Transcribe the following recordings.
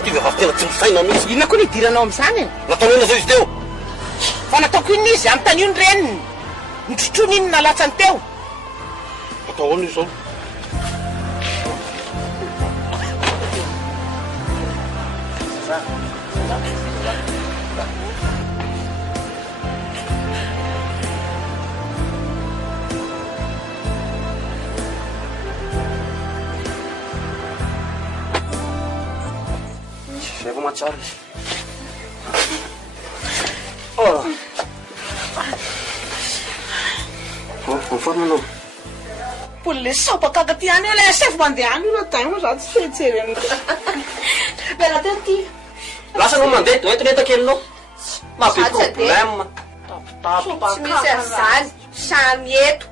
Anao ty vehivavy tena tsy misaina mihitsy. Inona koa nidiranao amin'izany? Nataon'olona zao izy teo. Fa nataoko inona izy anontany io ny reniny. Nitrotrony iny nalatsany teo. Atao ahoana io zao? Zay vao mahatsara izy. Miforma anao. Polile sapakaka ty any io le sefo mandeha any io na tany moa za tsy feritsery any. Bela teo ty. Lasa anao mandeha entineta kelinao. Mahabe problème. Tsy misy azany, samy eto.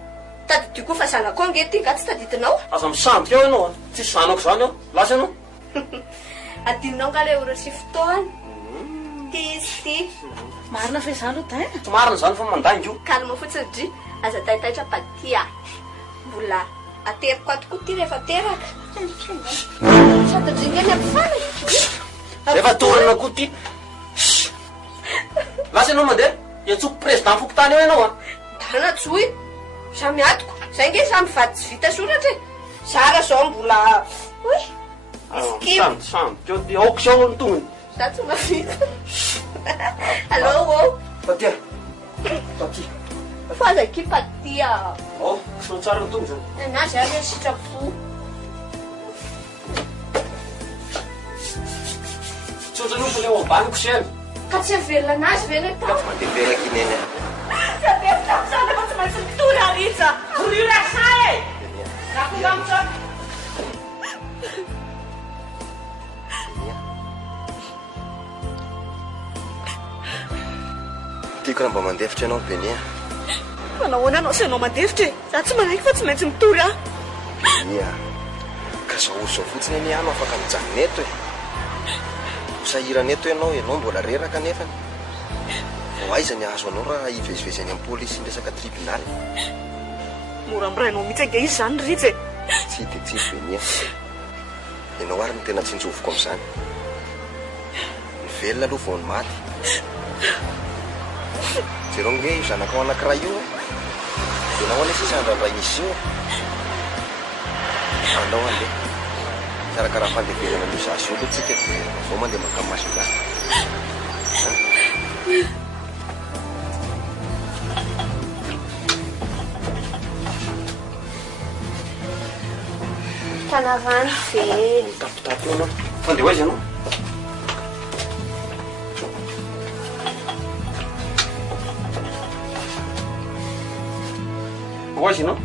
Tadidio koa fa zanako ange ty ka tsy taditinao. Aza misamby eo ianao. Tsisy zanako zany eo. Lasa anao. Adinonao ka le ora sy fotoany. Ty izy ty. Marina fe zany aloha tena. Tsy marina zany fa mandainga io. Kalma fotsiny dry. Aza taitaitra patia. Mbola ateriko ato koa ty rehefa teraka. Sady dringany ampifanay. Rehefa torana koa ty. Lasa anao mandeha. Iatsoko président fokotany eo ianao a. Dana tsoy. Samy atoko. Zay nge samy vady tsy vita soratra e. Sara zao mbola. Oy. Samby teo ty aoko sao ny tongony. Za tsy mavita. Allô, oh. Patia. Patia. Fa za ki patia. Oh, so tsara ny tongony zany. Na za le sitrapo. Tsotra nuko le ao ambany koseny. Ka tsy avelona anazy ve le tao? Mandeha velaka iny eny. Tadefitra am'zany fa tsy maintsy mitory aritsa. Ryrasa e! Rakongamotsa. Tiako raha mba mandefitra ianao Benia. Manao ahoana anao sy anao mandefitra e? Za tsy manaiky fa tsy maintsy mitory ah. Benia. Ka zao zao fotsiny eny ano afaka mijanona eto e. Sahirana eto ianao mbola reraka nefany. Ho aiza ny azo anao raha hivezivezeny amin'ny polisy resaka tribunal. Mora amirainao mihitsy ange izy zany ritsy e. Tsy ty Benia. Ianao ary ny tena tsinjoviko amin'izany. Ny velona aloha vao ny maty. Jereo nge io zanakao anankiray io. Ianao ane sisa andradray izy io. Andao andeha. Karakaraha fandevenana an'io zasy io aloha tsika dia vao mandeha mankamaso za. Tanavany vely. Tapitapo anao. Fandeha ho aiza ianao? Ho aiza ianao?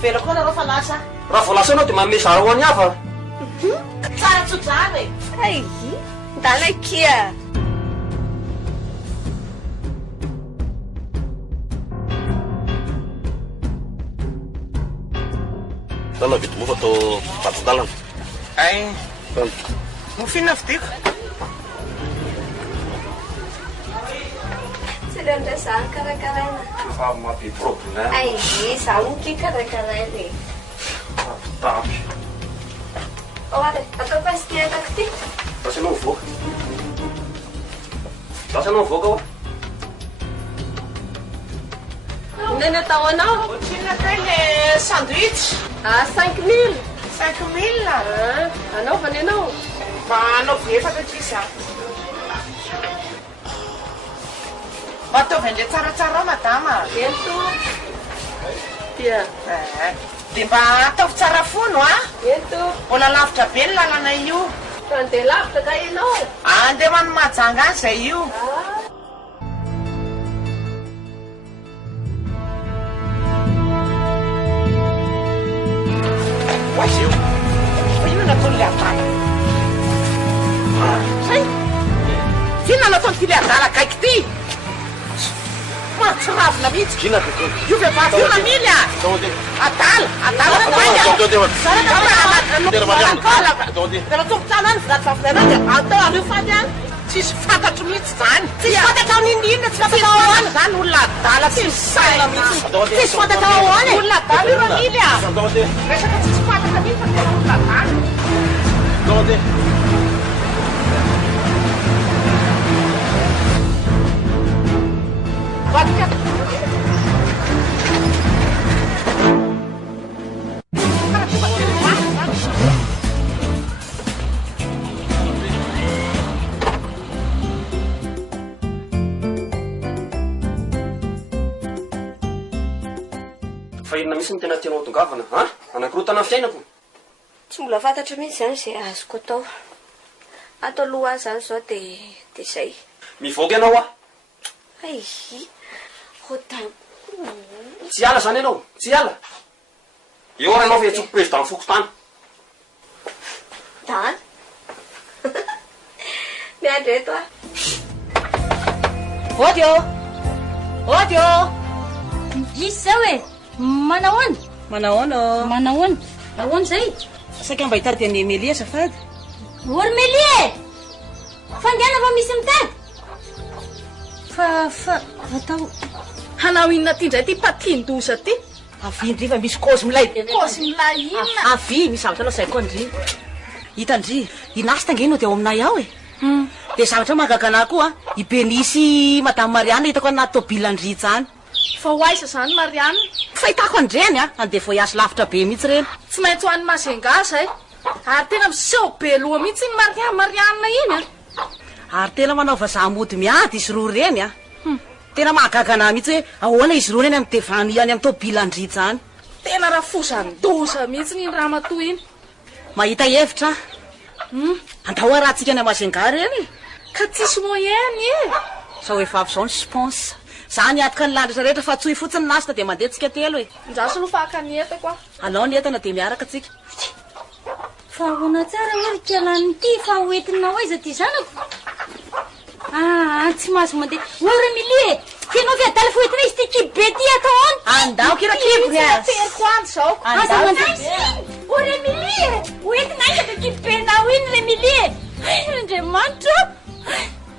Vela koa nareo fa lasa. Raha vao lasa anao dia manome zara ho any hafa. Tsara tsodrany e. Ai, ndala kia. Tana vidy mofa atao vatsin-dalana. Ay, mofina vidiko. Tsy le andresany karakaraina. Fa mahabe problème. Ai, za moky karakaraina e. Tapy. Olha, atao pastilha ty. Lasa anao mivoaka. Lasa anao mivoaka ao. Nena tao anao? Otrina tey le sandwich. Ah, 5 000. 5 000. Anaovany ianao? Mba anaovy efatra tsisa. Mba ataovy an'le tsaratsara ao madama. Ento. Tia. Dia mba ataovy tsara fono a. Ento. Mbola lavitra be ny lalana io. Fa andeha lavitra ka ianao? Andeha manomajanga azy zay io. Hoaiza io? Fa io nataon'le adala. Say, tina nataony ty le adala kaiky ty. Tsy ravina mihitsy. Kina ty. Io vehivavy io mamily a. Adala tena atao areo faly any. Tsisy fantatro mihitsy zany. Tsisy fantatra ao ninina, tsy fantatra ao ahoana zany olona adala tsisy saina mihitsy. Tsisy fantatra ao ahoana olona adala io mamily a. Resaka tsisy fantatra mihitsy fa tena olona adala. fa inona misy ny tena tianao tongavana a anankirotana ny fiainako tsy mbola fantatra mihitsy zany zay azoko atao aloha azy zany zao de zay mivoaka ianao a ay rotako tsy ala zany ianao tsy ala eo ranao fa etsoko président fokotany dany miandro eto a Odio isy zao e manahoana ahoana zay saika mba hitady any Emelie azafady ory Melie fandehana fa misy mitady fa atao hanao inona ty ndray ty patindoza ty avindry fa misy cause milay inona avy misy zavatra anao saiko andry hitandry inasy tangeno de ao aminay ao e de zavatra mahagaga anahy koa ibenisy madame Marianne hitako anaty tobilandry zany fa hoaisa zany Marianne fahitako andreny andeha voyage lavitra be mihitsy reny tsy maintsy ho an'ny Mazengaza ary tena miseho be loha mihitsy ny Marianne iny ary tena manao vazaha-mody miady izy roa reny tena mahagaga anahy mihitsy hoe ahoana izy roa eny amin'ny devany any amin'ny tobilandry zany tena rafozandoza mihitsy ny ramatoa iny mahita hevitra andao arahantsika any Mazenga reny ka tsisy moyenne sao efa avy zao ny suspense za niatika ny landratra rehetra fa tsoy fotsiny nasta de mandeha tsika telo e ndraso aloha fahaka nietako alao nietana de miaraka tsika fa ahoana tsara hoe rikialan'ity fa hoentinao aiza ty zanako tsy mahazo mandeha ora Emilie tianao fi adala foentina izy ty kibe ty atao any andao kirakibo teriko any zao aza mandeha ora Emilie hoentina aiza ka kibenao iny le Emilie Andriamanitra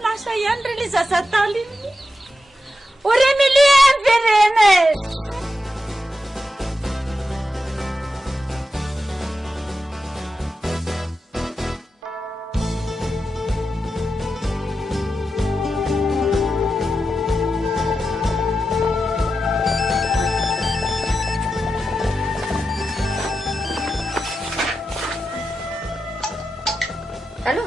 lasa ihany re le zazataly iny ora Emilie verena Allô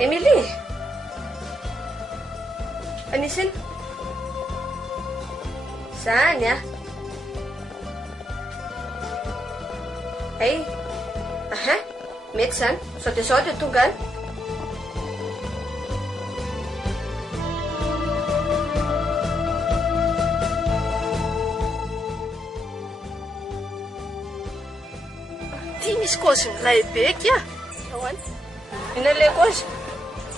Emilie anisiny zany ay mety zany sao de sao de tonga any ty misy cause milay be kya ina le cause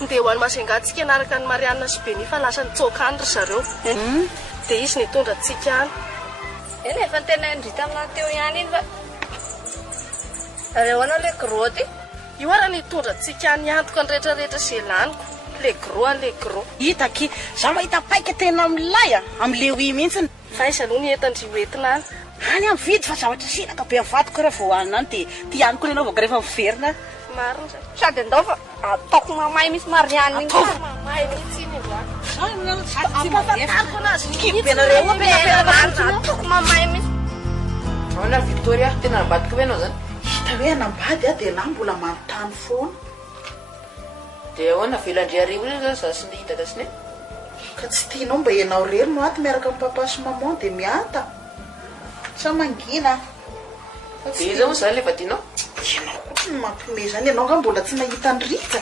ndeha ho any Mazengatsika anaraka ny Marianne sy Beny fa lasa nitsokany ry zareo de izy nitondra antsika any eny efa tena ndrita aminah teo ihany iny fa ary ahoana le gros ty io ara nitondra antsika any antoko ny rehetrarehetra zay laniko le gros hitaki za mahita paika tena milay am'le oi mihitsy fa izy aloha nietandry hoentina any any amin'ny vidy fa zavatra sinaka be avadiko raha vao hoanina any de ty ihany koa lenaovako rehefa miverina marina zay sady andao fa ataoko mamay misy Marianne iny mamay mihitsy iny ampafantariko anazy ataoko mamay misy ahoana Victoria tena nambadika ve anao zany hita hoe anambady de na mbola manontany foana de ahoana velandre arivo iny zany za sy ny hita tasiny ka tsy tianao mba ianao rery no aty miaraka amin'ny papa sy maman de miata sa mangina de izy moa zany le vadinao ianao koa ny mampime zany ianao nga mbola tsy nahita ny rika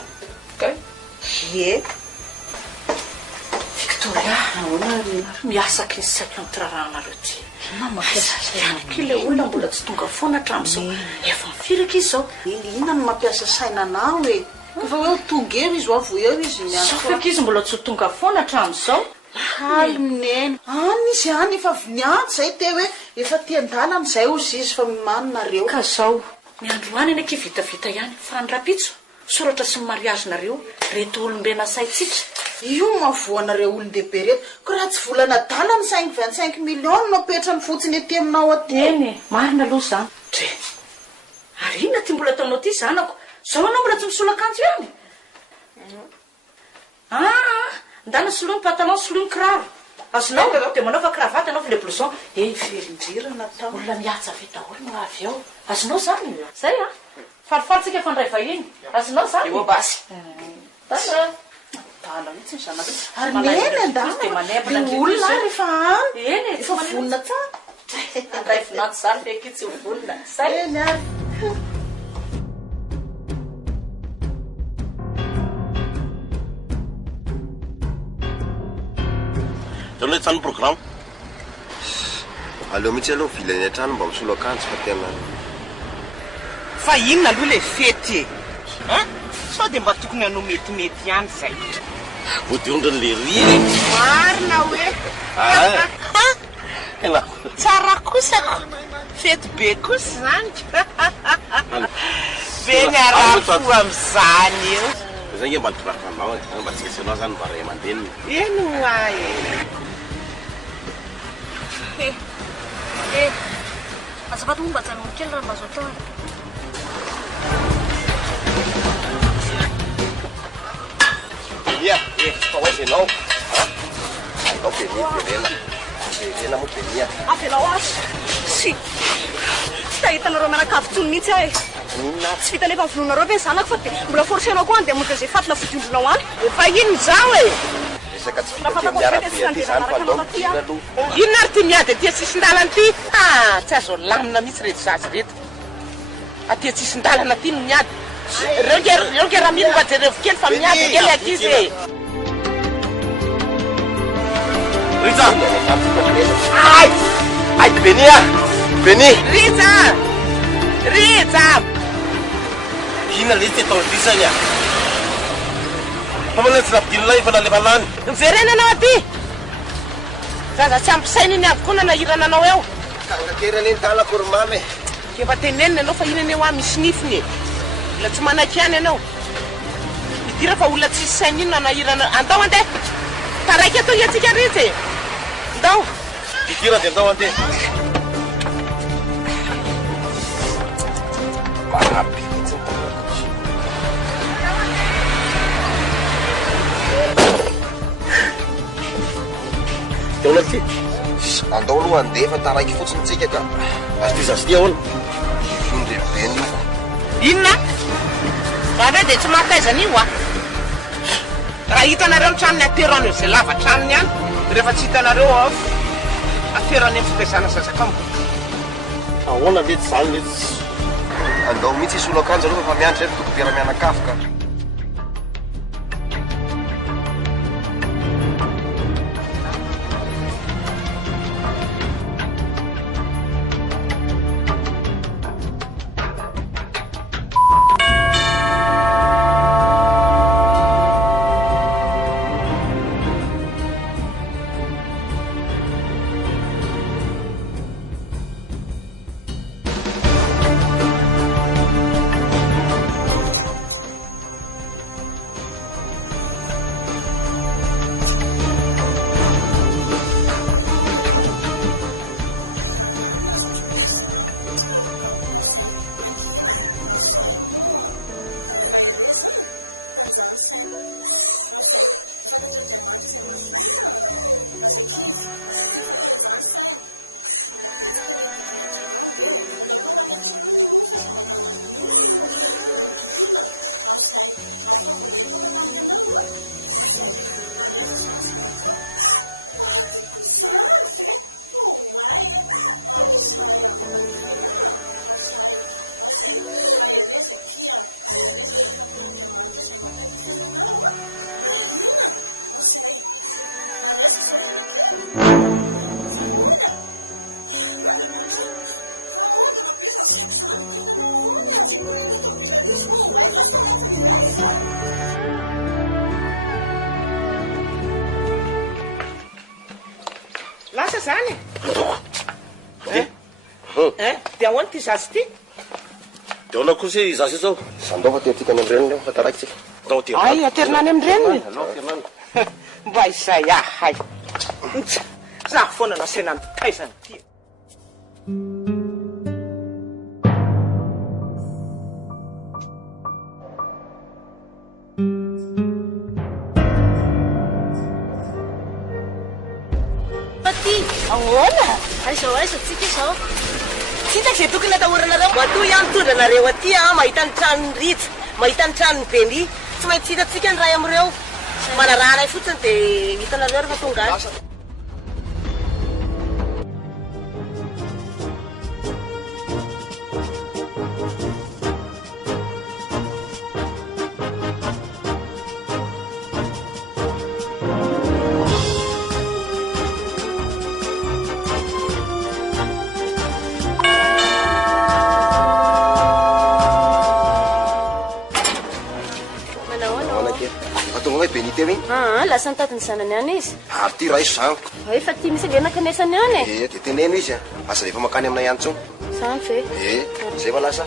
kay Victoria ahoana miasaka izy saky mitrarahanareo ty namampiasa le olona mbola tsy tonga foana hatramin'izao efa mifiraka izy zao inona no mampiasa sainanao e efa hoe tonga eo izy avo eo izy sofaka izy mbola tsy tonga foana hatramin'izao halineny any izy any efa vinianty zay te hoe efa tiandala am'izay ozy izy fa mimaninareo ka zao ny androany eny ake vitavita ihany fa nyrapitso soratra sy ny mariazy nareo reto olombena saitsika io mavoanareo olon-dehibe reto ko raha tsy volana dala ny 5-25 million no apetra ny fotsiny ety aminao aty eny marina aloha zany tre ary ina ty mbola ataonao ty zanako zao anao mbola tsy misolakanjo ihany ndana soloa ny pantalon soloa ny kiraro azonao dia manaova kravaty anao fa le blouson velindrirana tao olona miatsa ve daholo no avy ao azonao zany zay falifalytsika efa ndray vahiny azonao zany basy tala mihitsy ny zanako ary mena ndana olona rehefa eny efa vonona tsara andray finaty zany feky tsy ho vonona zay eny ary Telo tsany programme. Aleo mihitsy aloha vilany an-trano mba misolo akanjo fa tena fa inona aloha le fety sao dia mba tokony hanao metimety ihany zay Vodiondrany le riny. marina hoe tsara kosako fety be kosa zany be niarafo am'izany eo Zay nge mba nitorafanao mba tsy kesinao zany mba ray aman-dreniny. eno ay azafady momba janony kely raha mba azo atao Benia, fa hoaiza ianao anao Benia Verena moa Benia avelao azy sy tahitanareo mianakavitsony mihitsy ahy tsy vita nefa mivononareo ve zanako fa dia mbola forsenao koa any dia monka zay fatona fodiondronao any efa ino zao e resaka tsy vita dia miara-be aty zany fa andao midina aloha inona ary ty miady aty tsisy-ndalana ty tsy azo lamina mihitsy reto zazy reto aty tsisy-ndalana ty no miady reo nge raha mino mba jereo kely fa miady kely akizy e Rita! Ay Benia Beni Rita Ina le ty tao disany fa manao tsy nampidinonay fa nalefa lany. Verena anao aty zaza tsy ampisaina iny avy koa nanahirana anao eo kangakerany eny tala koromamy efa tenenina anao fa inany eo a misy nifiny e la tsy manaky any anao idira fa olona tsisy saina ino nanahirana andao andeha taraiky atao iatsika ritsy e andao Idira dia andao ande. marabe Teo na ty. andao aloha andeha fa taraiky fotsiny tsika ka Asty ahoana. fondehibe noko inona vave dia tsy mahataizana io raha hitanareo ny tranony aterony zay lava tranony any rehefa tsy hitanareo ao aterony amin'ny fitaizana zazakamo Ahoana mety zany mety. andao mihitsy isolo akanjo aloha fa miandry reto tokotera mianakafo ka lasa zany dia ahoana ty zazy ty Dia ahoana kosa zazy io zao. andao fa teatika any amreniny fa taraiky tsika Tao ty. ay aterinany amreniny Ternany. mba izay ahay za foana nasena mitaizany ty ahoana Aiza tsika izao. tsy hitako zay tokony atahoranareo matoa ihany tondranareo aty mahita ny tranony ritsy mahita ny tranony beny tsy maintsy hitatsika ny ray am'ireo manarahana fotsiny dia hitanareo rehefa tonga any beniteo igny lasa nitadiny zanany any izy ary ty raiso zaniko efa tia misy lenan-kanesany any e dia teneno izy asa rehefa makany aminay ihany tsony zany ve zay fa lasa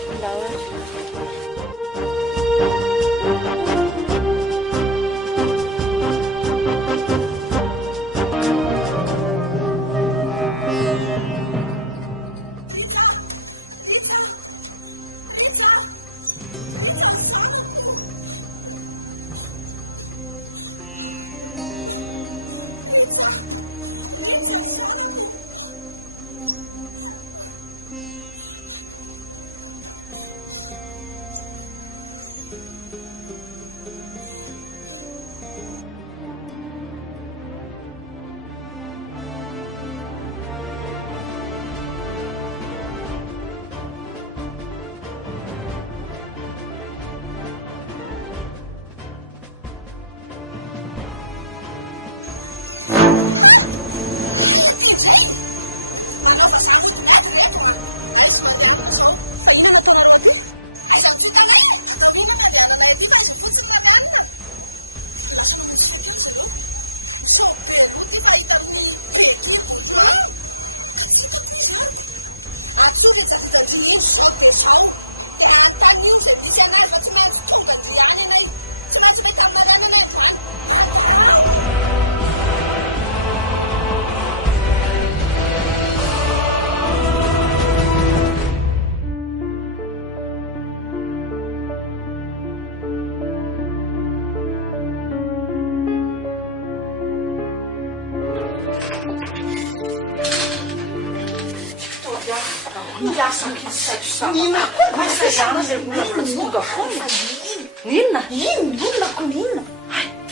Inona inona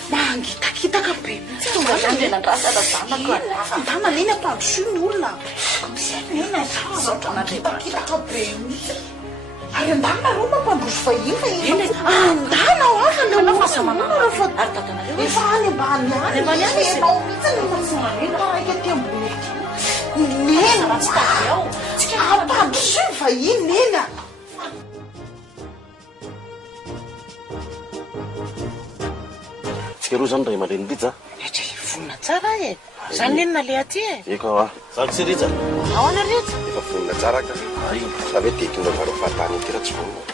mangitakitaka be tonga zany nandrasana zanako andana neny ampandrosoiny olona kitaka be ary andana reo mampandroso fahiny andana afa efa any ambany anynao mihitsy naraika aty ambony nena ampandrosoiny fahiny nena tsika roa zany ray aman-dreny rija vonina tsara e zany nenona le aty e eka zany tsy rija ahoana ritsy efa vonina tsara ka za ve dia tonga vareo fahatany ty raha tsy vonina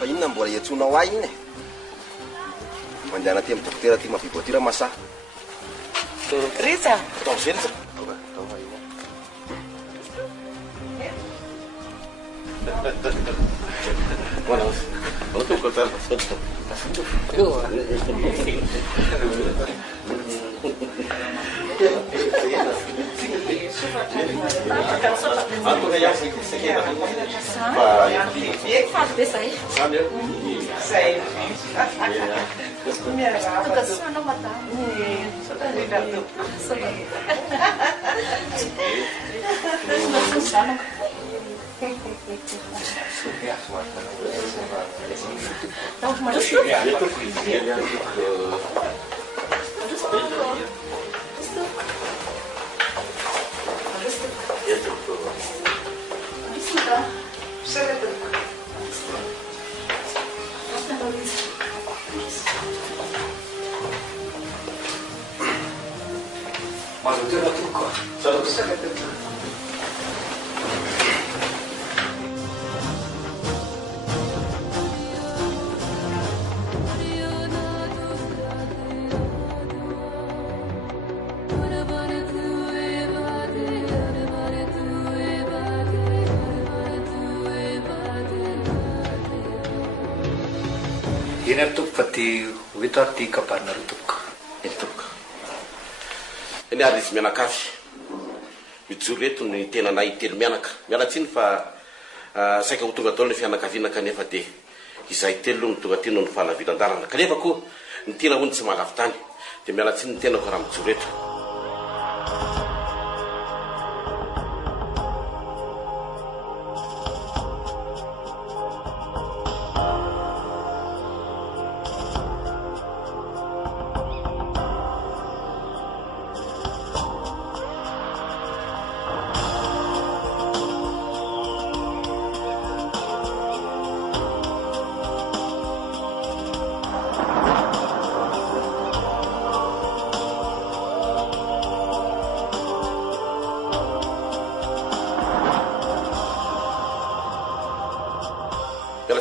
fa inona mbola iatsonao ahy iny e mandehana ty amin'ny dokotera ty mahabibo aty raha masaha ritsy atao zay rija eny ary tompo fa ty hoeto ary ty kaparinareo tompoka eny tompoka eny ary izy mianakafy mijoro eto ny tenanay telo mianaka mialatsiny fa saika ho tonga daolo ny fianakaviana kanefa de izay telo no tonga ty no ny fahalavilan-dalana kanefa koa ny tena hony tsy mahalafy tany de mialatsiny ny tenako raha mijoro eto.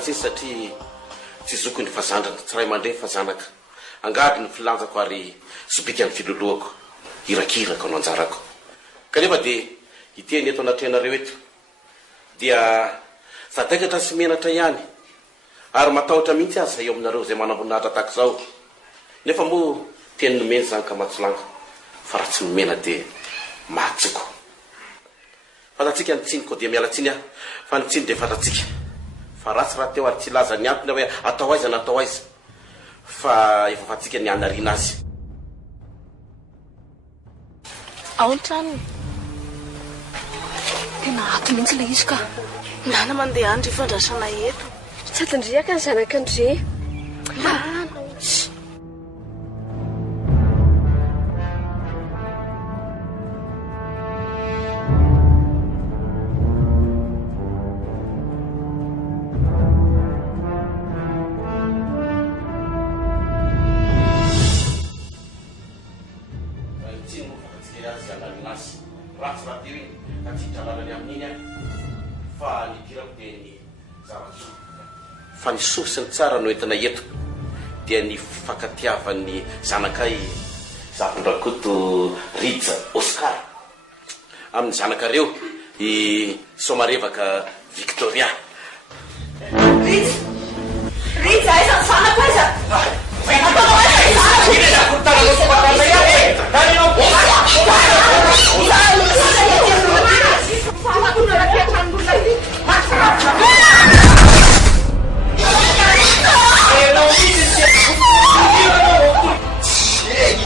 Satria tsy zokony fazandrana tsy ray mandray fazanaka angady ny filanjako ary sobika ny filoloako hirakiraka no anjarako kanefa de iteny eto anatrenareo eto dia zataikatra sy menatra ihany ary matahotra mihitsy azy eo aminareo zay manambonahitra tahaka zao nefa moa teny nomeny zany ka matsolanga fa raha tsy nomena de mahatsoko fatatsika ny tsiniko dia mialatsiny aho fa ny tsiny de fatatsika fa ratsy raha teo ary tsy laza ny antony hoe atao aiza na atao aiza fa efa fatsika ny anarina azy ao an-tranony tena ato mihitsy le izy ka nana mandeha andry fandrasana eto tsy atindriaka ny zanakandre fa ny soa sy ny tsara no entina eto dia ny fakatiavan'ny zanakay zavindrakoto Rija Oscar amin'ny zanakareo i somarevaka Victoria. Rija aiza ny zanako aiza?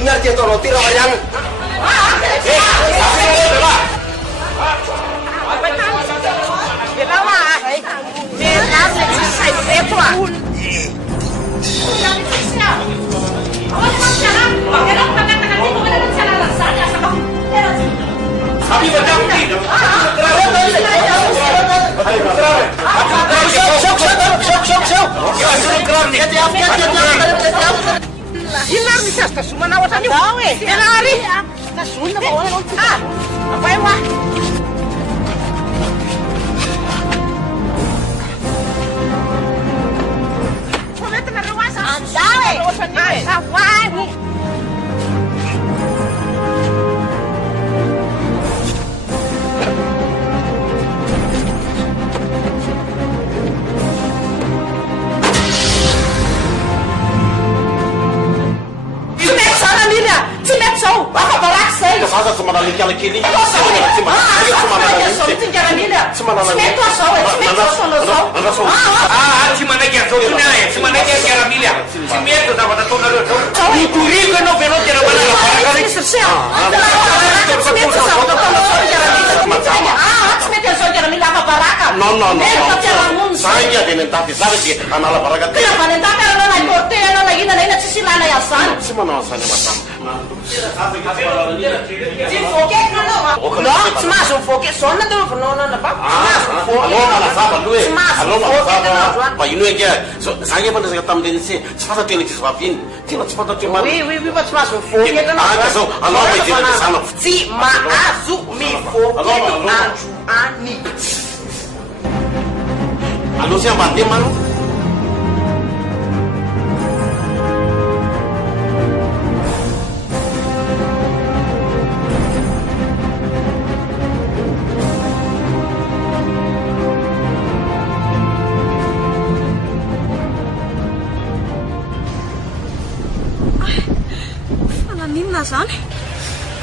Ingat dia tolong tira wayang. Hilang bisa semua nawasan yuk. Lari. Tasun apa orang itu? Apa yang wah? Kau lihat tenar luas. Andai. Sawani. Sasa semanalik yang kiri. No. Saya dengan tapi saya sih anak barakat. Kenapa nanti kalau naik hotel lagi nanti nanti sisi mana ya san? Semana sana macam. No, smash foke sonna tu fenona na pa. Pa inu aja. So saya pun saya tam din si cepat tini diswapin. Tino cepat tu mar. Oui, smash foke kan. So Allah mai din sana. Si ma azu mi foke ani. Alo siya bande malu.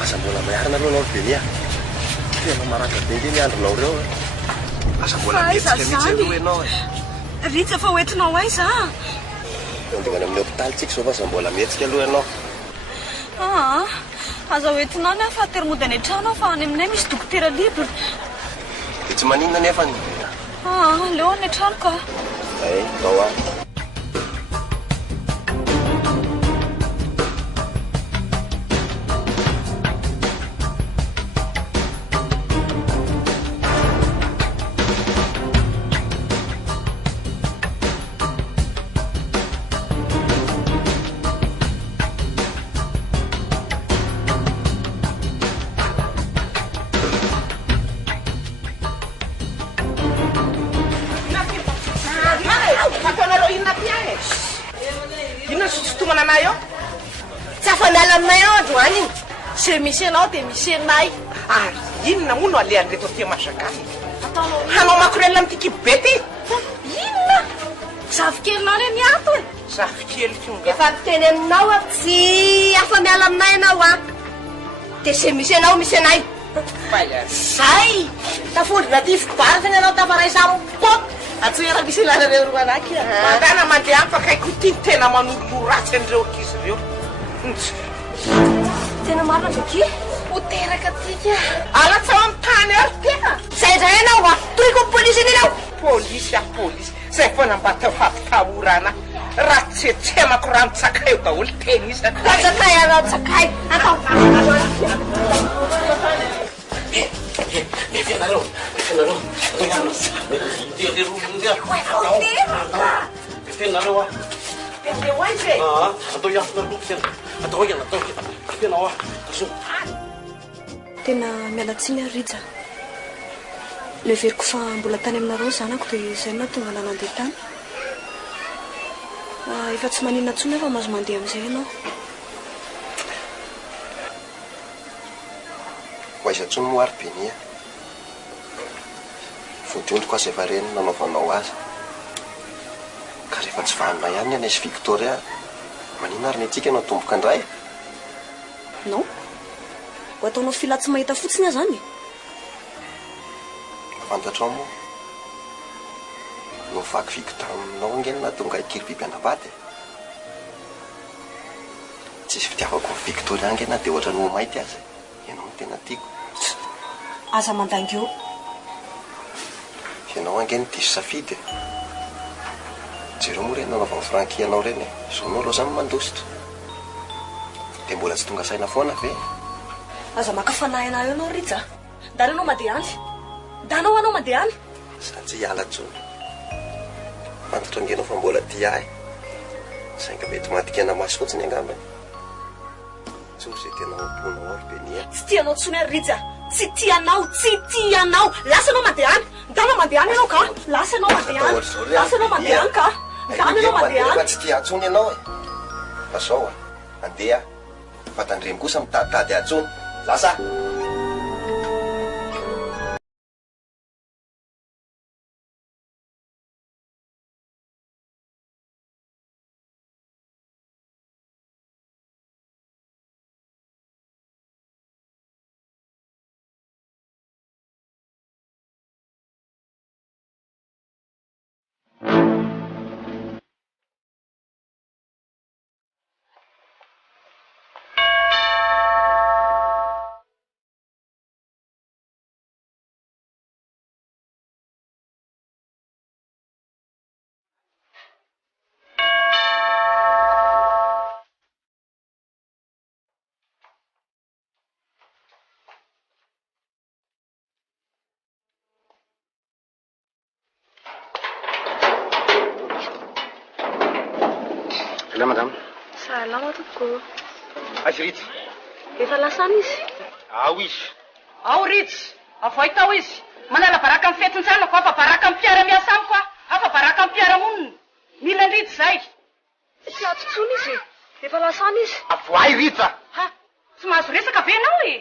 asa mbola maharina aloha anao be nia tena maraka be nge ny andronao reo asa mbola metsika mihitsy aloha ianao Ritsa fa hoentinao aiza andingana amin'ny hôpitaly tsika sao fa asa mbola metsika aloha ianao aza hoentinao ny afa termody any an-trano fa any aminay misy dokotera libre dia tsy maninona nefa ny leo any an-trano ka tao ahy se misy anao dia misy anay ary inona moa no alehan'reto tia masakany hanao makorelina amin'ity kibo-be ty inona zavokelyna any miato e zavokely tonga efa teny aminao a tsy afa miala aminay ianao a dia se misy anao misy anay zay tafondrina ty fibary teny anao tafaray sampo atsoera misy ilanareo roa anaky mandana mandeha ampakaiko ty tena manololo ratsy an'ireo ankizy ireo tena marina zoky hoteraka tika alatsa amin'ny tany ary tena zay zay anao a toyko polisy iny anao polisy polisy zay foana mba tao fampitahorana raha tsetsemako ranotsakay eo daholo teny izy ratsakay aratsakay atao fianareo fianareo atao iafina loka atao iana atao fianao aso tena mialatsiny ary rija le veriko fa mbola tany aminareo zanako dia zay na tonga nanandeha tany efa tsy maninona ntsony efa mahazo mandeha amin'izay ianao hoaiza ntsony moary be nia vodondriko azy efa reny nanaovanao azy ka rehefa tsy vahanina ihany any izy Victoria maninona ary ny atsika anao tomboka indray non ho ataonao fila tsy mahita fotsiny aho zany fantatrao moa no vaky viky taminao angenina tonga ikiry biby anabady tsisy fitiavako Victoria angena dia ohatra no mainty azy ianao no tena tiako aza mandangy eo ianao angeny diso safidy jereo moa reny nanaova ny Franky anao reny zao nao aloha zany mandositra dia mbola tsy tonga saina foana ve aza maka fanahy anao eo anao rija ndany anao mandeha any danao anao mandeha any zany tsy hiala ntsony fantatra angenao fa mbola tia ahy sainga mety matikena maso fotsiny angambany tsy ho zay tena amponao ary be nia tsy tianao tsony ary rija tsy tianao lasa anao mandeha any ndana mandeha any anao ka lasa anao mandeha any lasa anao mandeha any ka ndana anao mandeha any tsy tia antsony ianao e fa zao andeha fa tandremy kosa mitaditady antsony lasa madame salama tompoko aizy ritsy efa lasana izy ao izy ao ritsy avoay tao izy manala baraka amin'ny fetin-tsanako afa baraka amin'ny mpiara-miasa amiko afa baraka amin'ny mpiara-monina mila ritsy zay tsy atotsony izy efa lasana izy avoay ritsa ha tsy mahazo resaka ve anao e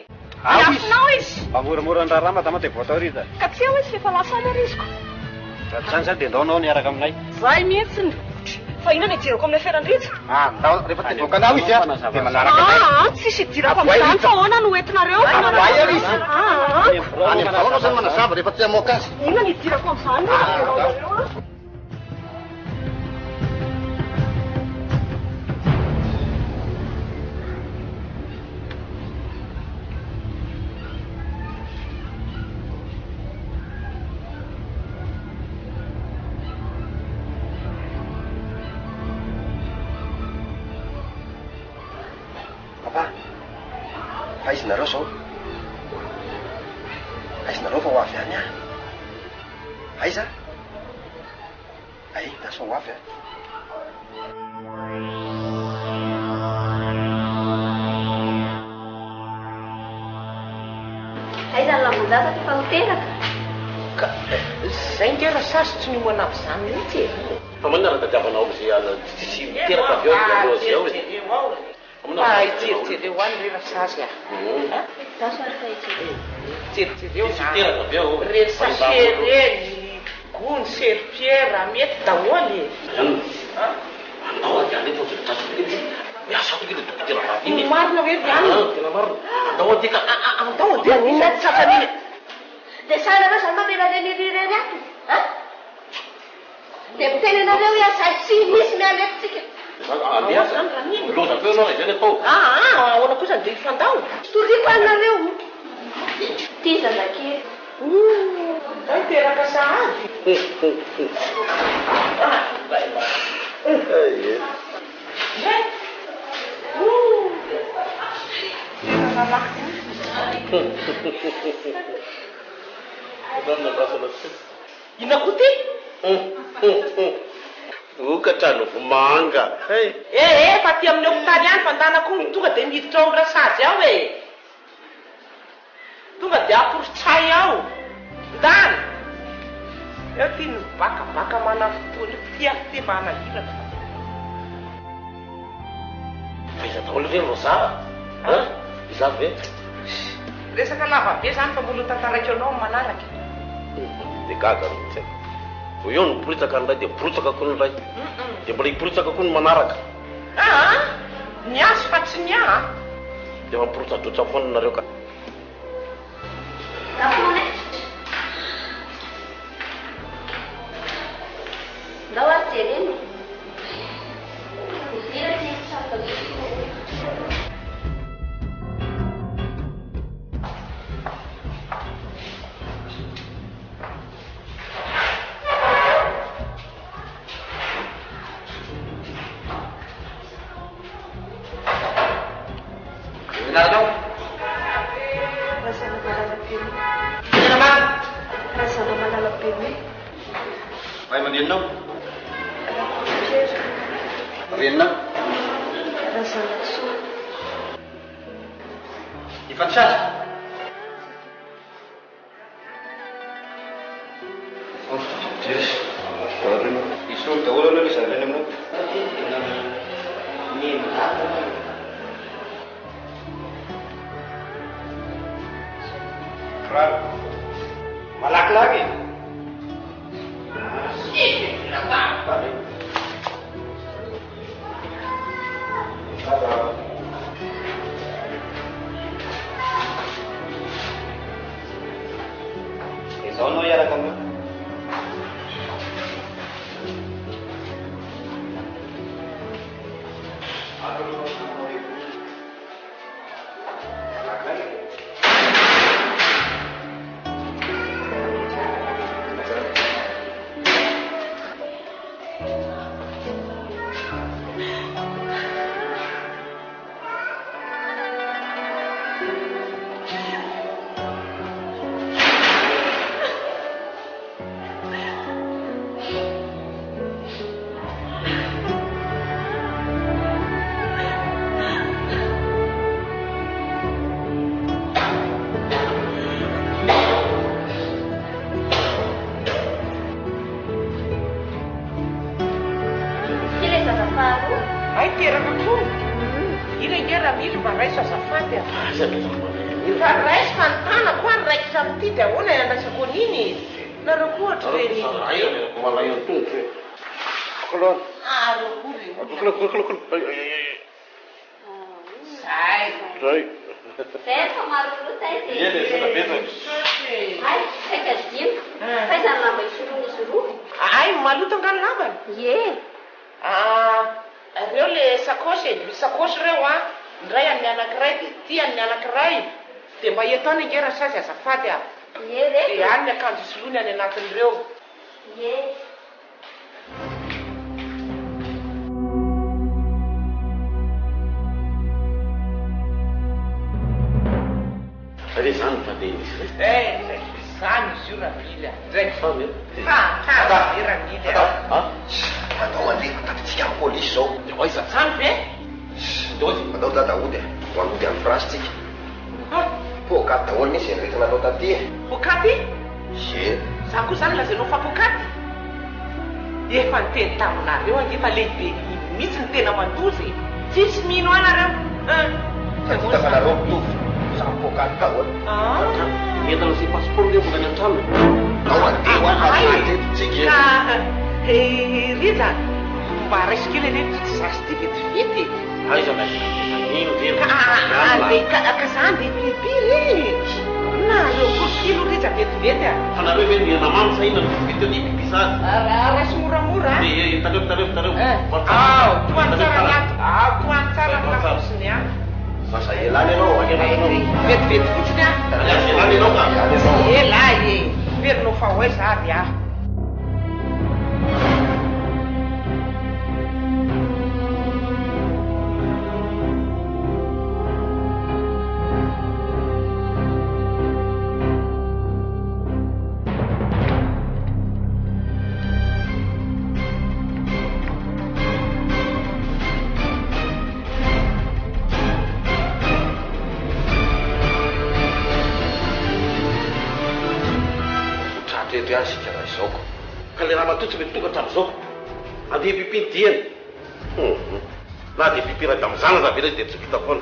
afinao izy amoramora ny raha madama dia voatao ritsy ka tsy eo izy efa lasana riziko zany dia ndaonao niaraka aminay zay mihitsiny fa inona ijerako amin'ilay ferandritsa rehefa tevoakanao izy a dia manaraka tsisy idirako amin'izany fa ahoana no entinareo any amin'izao anao zany manazava rehefa tsy hamoaka azy inona ny idirako amin'izany aizinareo zao aizinareo fa ho avy any aiza tasa ho avy aizany lamondasa fa hoteraka ka zay ngera sasy tsy niomana avy zany mihitsy fa manina raha-tadiavanao am'izay tsisy miteraka avy eo zay ao ijerijery eo any rera sasy jerijery eo reny sasereny gony serpiera mety daholy andao ady any miasa ako le dokotera vavy iny marina hoe viany tena marina andao ady ka andao ady inona tsy safaniny dia sara reo zany mamelany rireny ato dia mitenenareo ia zay tsy misy mialetitsika loza peo anao zany atao ahoana kosa ny de ifandao toriko anareo ty zazakely zay teraka sahady ina ko ty okatrano vomanga fa ty amin'ny hôpitaly any fandanako tonga de miditra ao rasazy ao tonga de aporitsay ao ndany eo ty ny bakabaka manafotoany tiafitevana hiraka fa iza daholo reny roza iza ve resaka lavabe zany fa mbola tantaraiky anao manaraky de gaga rotsy vo eo no poritsaka an'ray de porotsaka ko nyray de mbola hiporotsaka ko ny manaraka niazo fa tsy nia de mamporotsadrotsa foana nareo ka Kapone. Ndao ary jereny. Dira tsy tsapa. Nada. Vai mandian no? Rienna? Ifanchas? Oh, yes. Isu tahu lalu di sana ni malak lagi. Sono ya kamu. Efa marorota aika dino faizany lamba isoronisoroa ay maloto angano lambany reo le sakosy misy sakosy reo a ndray amin'ny anankiray de ty amin'ny anankiray de mba etaona ingera sazy azafady a de any ny akanjo isolony any anatin'ireo Allez, ça nous fait des ça nous sur la ville. Atao alefa tafitika amin'ny polisy zao. Aiza Sampy e? Atao dadaody e, ho anody amin'ny France tsika. Pokaty daholo misy retina anao taty e. Pokaty? Ye. Za koa zany lazainao fa pokaty. Efa niteny taminareo angefa lehibe mihitsy ny tena mandozy. Tsisy mino anareo. Tafanareo mitovy. Samy pokaty daholo. Entana sy passeport reo mbola ny an-trano. Ao andeha ho an'aty tsika. Riza, mba raisy kely ane tsy zasy de vetivety. Aiza na ino velo. Ka zany de piripiry. Na eo kosikilo Riza vetivety a. Fa nareo hoe miana mamy sa ina vetivety eo ny bibisady. Rasy moramora. Tareo. Toany tsara miato. Toany tsara minafosiny a. Masa elany ianao, vetivety fotsiny a. Elany ianao ka. Elay e. Verinao fa hoe zady a. Ka le raha matotsy mety tonga hatramin'izao andeha pipindiany na de pipira da mizana za vela de tsy vita foana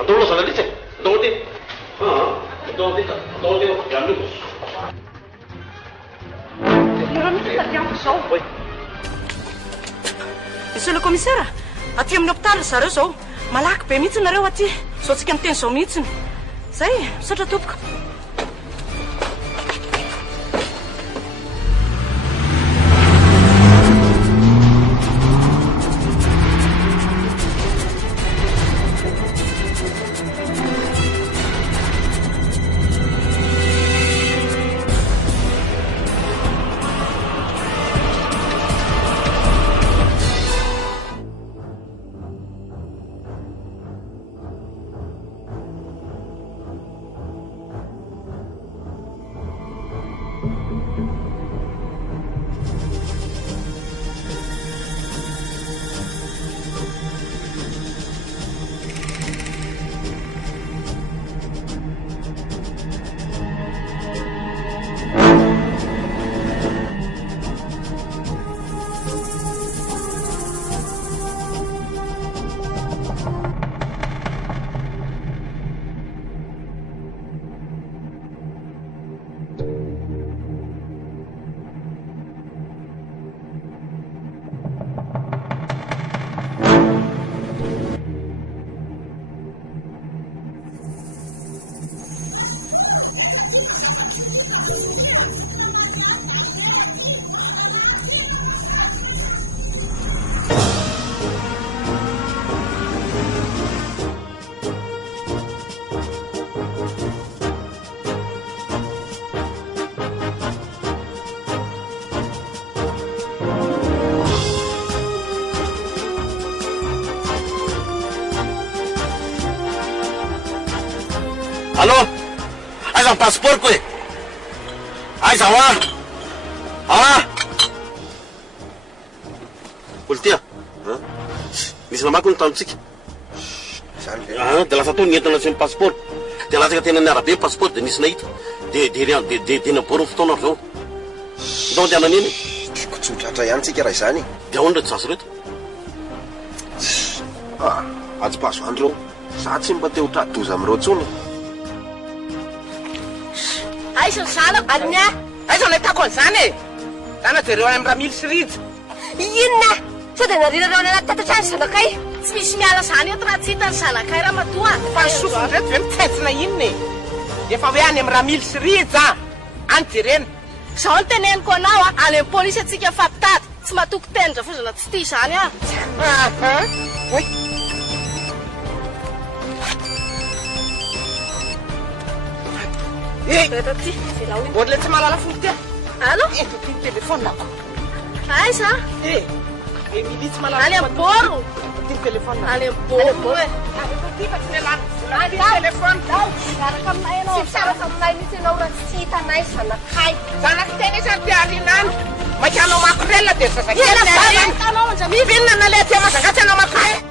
andao aloha zana litsy andao andeha andao Monsieur le commissaire, aty amin'ny hôpital zareo zao malaky be mihitsy nareo aty zao tsika miteny zao mihitsy zay misaotra tompoko. Allô? Aiza ny passeportko e? Aiza ho olo tia misy namako ny tamitsika de lasa tao nientana tsy ny passeport de latsaka tena ny arabe passeport de nisy nahita de naborony fotoana zao ndao andeana aniny kotsotratra ihany tsika raha izany de ahoana tsy zasy reto ajo-pazo andreo za tsy mba te ho tradoza am'ireo tsony aiza ny zanako alina aiza ny atako an'izany e zana de reo amin'ny raha mily sy rija inona sao dia narirareo any anaty tatatrany zanakay tsy misy miala zany eto raha tsy hitany zanakay raha matoa fa nisofiny reto ve mitsaitsina inona e efa hoe any amin'ny ramily sy rija any jerena zao ny teneniko anao any amin'ny polisy atsika fampitady tsy matoko tenitra fozana tsy tia zany oe rehetraty ohatrle tsy mahalala folo tia alo ty telefonako aiza Emily tsy mahalala any amin'ny boro ty telefone any amin'ny boro e ty fa tsy nialana telefone miaraka aminay anao misaraka aminay mitsy ianao raha tsy hitanay zanakay zanaky tena isany ty alinany makanao makorela dia zazaktanao anjaminy vinona na le tia mazangatsy anao makore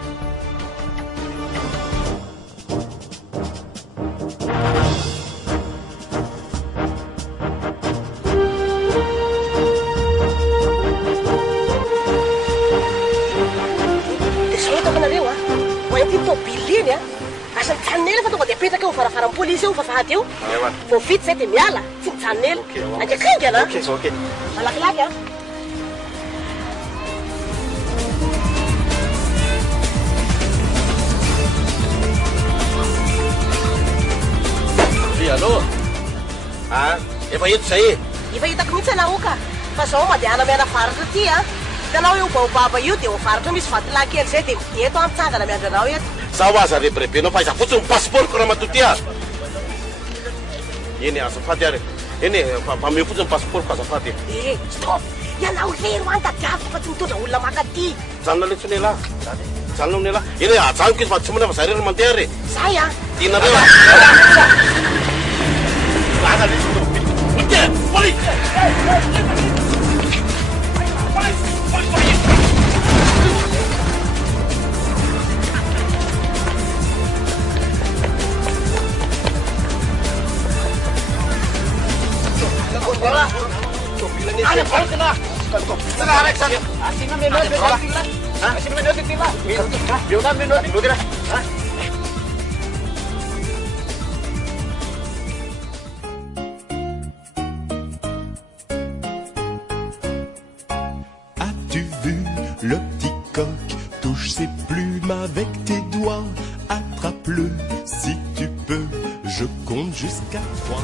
biliny asa mitsanonela fa tonga dia apetraka eo varavaran'ny polisy eo vavahady eo vao vity zay dia miala tsy mitsanonela andrakaingana malakilaky allo efa hito zay efa hitako mihitsy anao ka fa zao mandehana miana varatra ty hitanao io baobaba io dia varatra misy vatolakely zay dia eto amitsangana miandra anao eto zaho aza rebirebenao fa iza fotsiny passeport raha matoty eny azafady ary eny mpameo fotsiny passeport ko azafady stop ianao lery ho any tadiaviko fa tsy mitondra olona makaty janona le tsonela janona onela eny ajanoko izy fa tsy mona fa zareo mandeha re zay dinareo As-tu vu le petit coq? Touche ses plumes avec tes doigts. Attrape-le si tu peux. Je compte jusqu'à 3.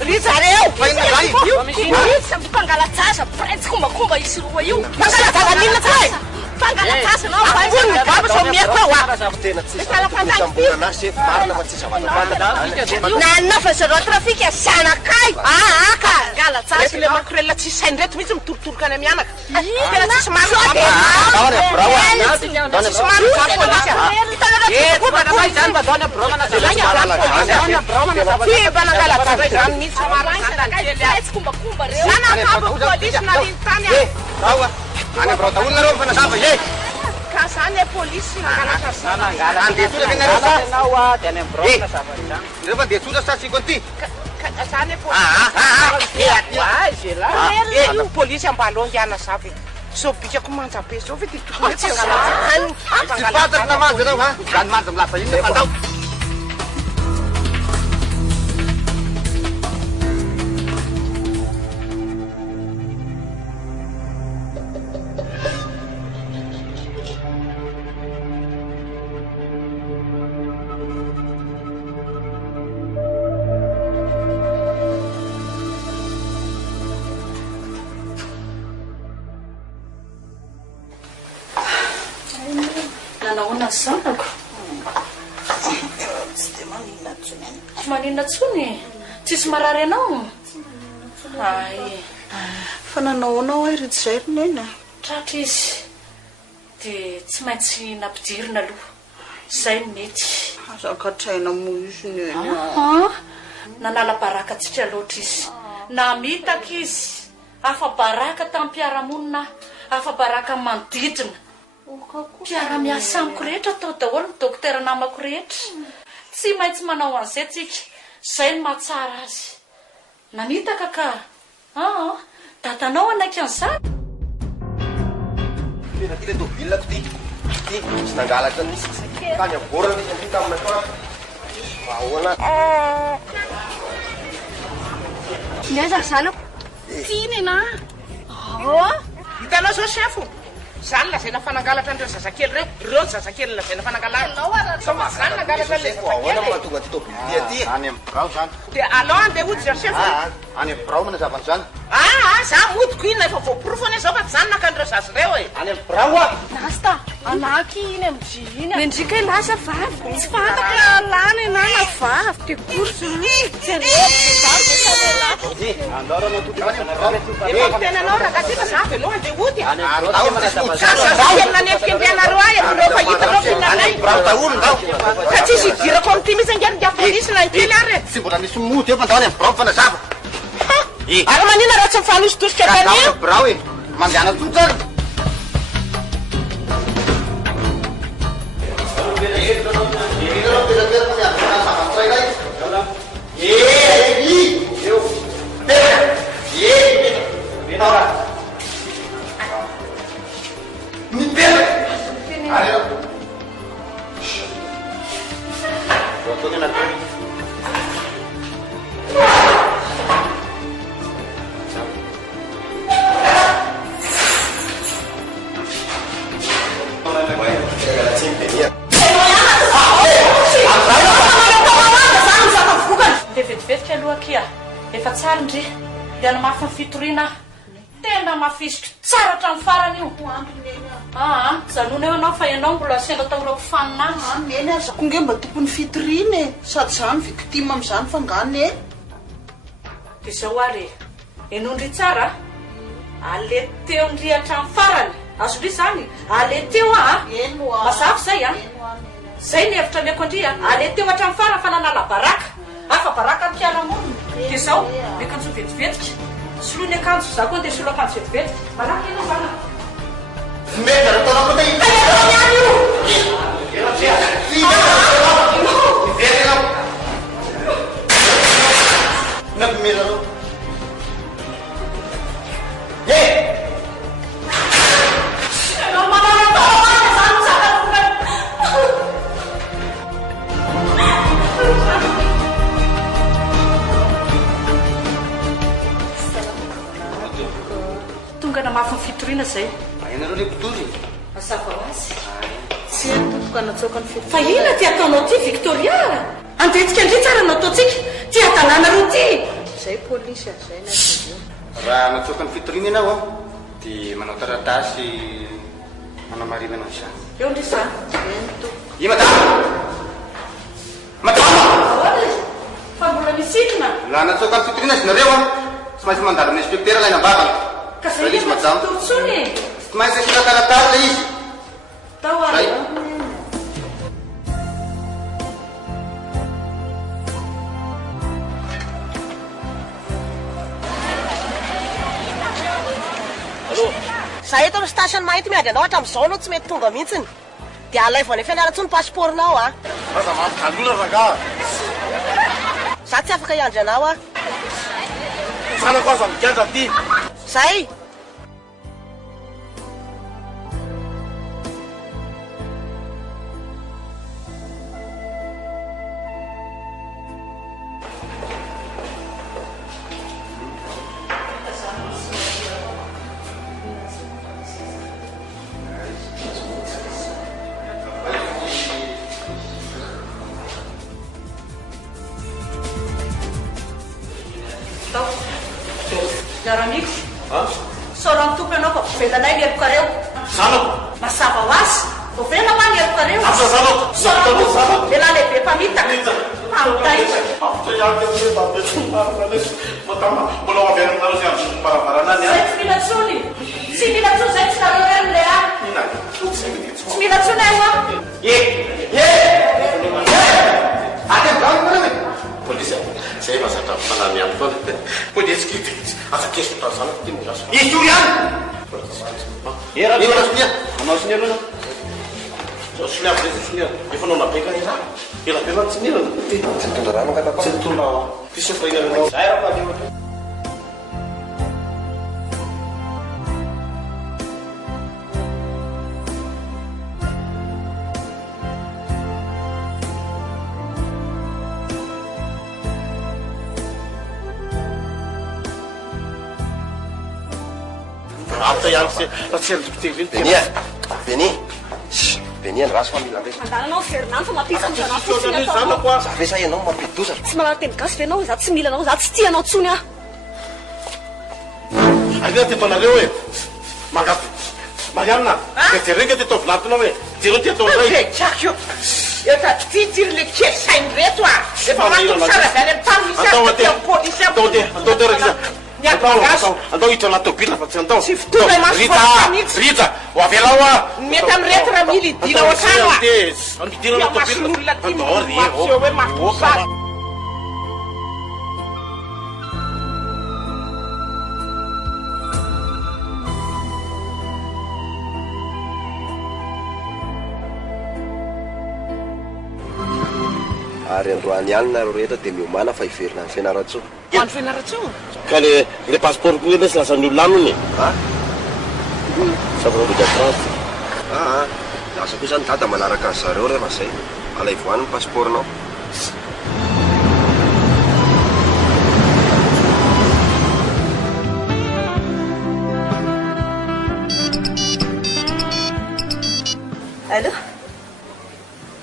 ry zareo mpangalatsasa pretsy kombakomba isy roa io mangalatsasa tsay mpangalatasa nao baba sao miako nanina fa zareo trafika zanakay ka ngalatsasa le makorela tsy sainy reto mihitsy mitorotoroka any amianaka tena tsisy kombakomba reo polisy nalintany any abrota olona reo fanazava e ka zany e polisy andeha tsotra venareo sa reo fa andeha tsotra sa siko anty zany e polisy ambaloangiana zavy so bikako manjabe zao ve tsy fantatry na manja anao ha zany manja milafa ino fandao nanahoana zanako tsy dia maninona tsony tsisy marary anao ay fa nanahoanao ay ryjyrina eny tratra izy dia tsy maintsy nampidirina aloha zay mety azakatraina mo izy ny nanala baraka tsitra loatra izy namitaka izy afa-baraka tamin'mpiaramonina afa-baraka manodidina mpiara-miasa amiko rehetra atao daholo ny dokotera namako rehetra tsy maintsy manao an'izay tsika zay ny mahatsara azy namitaka ka datanao anaiky an'izany ty le tobilako ty ty sy nangalatra ny tany avorana izy ty tamina koa ahoana miazaka zanako tiany ana hitanao zao sefo zany lazaina fanangalatra andreo zazakely reo ireo zazakely lazaina fanangalatra zany nangalatra le ahoana mahatonga ty tobily ty aty any amin'ny birao zany de alao andeha ody zary sefo any amin'ny birao manazavany zany za modiko iny efa voaporo foana zao fa ty zany nakandreo zazy reo e any amin'ny birao a nasta anaky iny am'zy iny mendrika lasa vavy tsy fantaka lana enana vavy de kory tenanao rakatyfa za veloha andeha ody nanefika andianareo ay aminao fa hitanao finanay ka tsisy idirako am'ty misy angeny diafonisina ikely ary tsy mbola misy mody eo fa ndao any amin'ny birao fanazava ary manina raha tsy mifanositosika tany birao e mandehana tsotra vetivetiky aloha kia efa tsara ndre iana mafy ny fitoriana tena mafisiky tsara hatramin'ny farany io zanona eo anao fa ianao mbola sendra taorako faninana eny azako nge mba tompony fitoriana e sady zany victime am'izany fangany e de zao ary enondry tsara ale teo ndry hatramin'ny farany azondry zany ale teo mazafy zay zay ny hevitra miako andry ale teo hatramin'ny farany fa nanala baraka afa baraka mpiaramonina de zao ny akanjo vetivetika solo ny akanjo za koa de solo akanjo vetivetika baraka ena zana tonga na mafy ny fitoriana zay enareo le mpitory mazava azy tsy tompoko anatsokany fi fa ina ty ataonao ty victoria andetsika andry tsara nataotsika ty atanànareo ty zay polisy zay raha natsokany fitoriana ianao a de manao taratasy manamarina anao izany eo ndry zany i madama fa mbola misikina laha natsokany fitoriana azy nareo a tsy maintsy mandalo amin'ny inspectera laina bavana ka zay izy matsony tsy maintsy asina taratasy le izy tao ary za eto amy station mahity miady anao hatramin'izao anao tsy mety tonga mihitsiny de alay vao any fianarantso ny passeportnao aza mampikalona raga za tsy afaka iandry anao fanako aza mikandra ty zay Miaramiko saorany tompo ianao fa vovelanay mielokareo zanako masava ho azy vovena hoa mielokareo lehilahy lehibe mpamitaka amitaitra mbola aviananareo sy andro barabaranany zay tsy mila tsony tsy mila tsony zay tsy nareo reny le a tsy mila tsony eo polisy zay mazatra fanany any foana polisy aza keso tazana ty milaso isory any anao sinianao zao siniavo zay siniana efa nao nabeka ira elabe many sinianana tsy mitondra rano angatako tsy mitondra ty sy fahinananao zay raha fa After ihany Benia, Beni. Benia, ny rasy fa mila resaka. Andalanao Fernand fa mampisy Za ve sa ianao mampidosatra. tsy manara teny gasy ve anao za tsy mila anao za tsy tianao tsony ah. Alina ty mpanareo hoe mangato Marianna dia reka ty atao vilantinao hoe jiro ty atao ray Petraka io efa tiry le kely sainy reto ah efa matoky sara zany amin'ny tany misy polisy atao teraka andao hitra anaty tobila fa tsy andao Rita ho avelao a mety amin'ny reto raha mila idina ao an-trano ah idina anaty mason'olona ty mampieo hoe mampifady Ary androany ihany nareo rehetra dia miomana fa hiverina ny fianaratsoa. Any fianaratsoa? Ka le passeport koa ilay sy lasan'ny olona aminy. Savona de France. Lasa koa zany dada manaraka azy zareo rehefa zay. Alay voany ny passeportnao. Allô?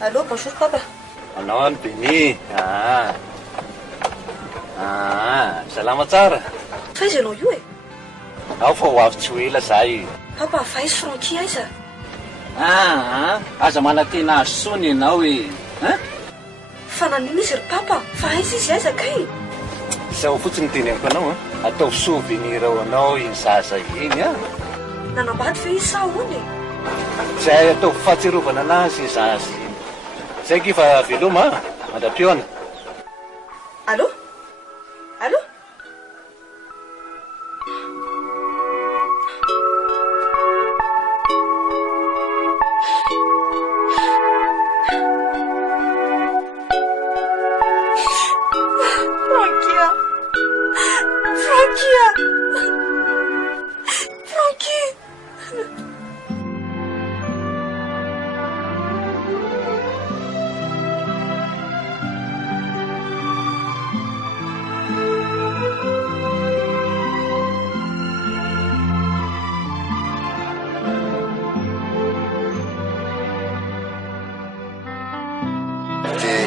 Allô, bonjour papa. Anao any Beny. Salama tsara. Faiza ianao io e? Ao fa ho avy tsy ho ela zay. Papa, faizy Franky aiza? Aza manantena azy sony ianao e. Fa nanino izy ry papa? Fa aiza izy aiza kay? Sao fotsiny teneniko anao atao souvenir ao anao iny zaza iny Nanambady fe izy sa ahoana e? Zay atao fahatsiarovana anazy zaza iny. Zay kifa veloma mandram-peona. Allô? Allô? Frankia! Frankia! Frankie!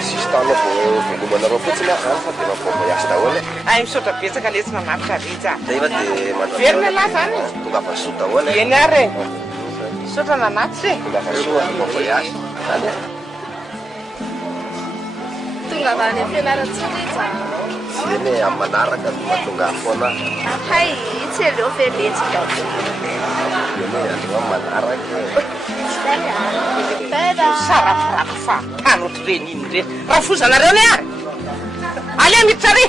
Sistana velomanareo fotsiny ah zany fa dia mavoavoyage daholo ay misaotra betsaka lesy manafitra rehetra zay fa dia verina lahy zany tonga fasoa daholo eny ary misaotra nanaty se tonga fasoa mavoyage zany tonga avy any amin'ny fianaratsoa rehetra eny amin'ny manaraka mahatonga foana hay tsy eleo veletsika eny andreo amin'ny manaraka sarafirako fa tany ohatreniny rehetra rafozanareo le ary ale miditsare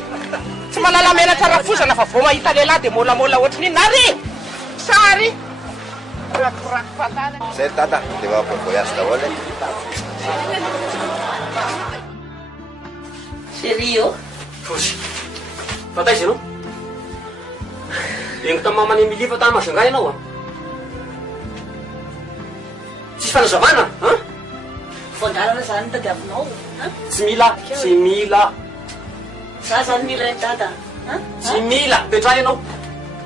tsy malala menatra rafozana fa vo mahita lehilahy dia molamola ohatran'iny nare sary rakorako fatana zay tata dia mavoavoyage daholo Serio? Fosy fataiza ianao eny tamin'ny mamany Emilie fa tany Masangay ianao tsisy fanazavana Fondalana zany tadiavinao. tsy mila Za zany mila ny dada. tsy mila petrahy ianao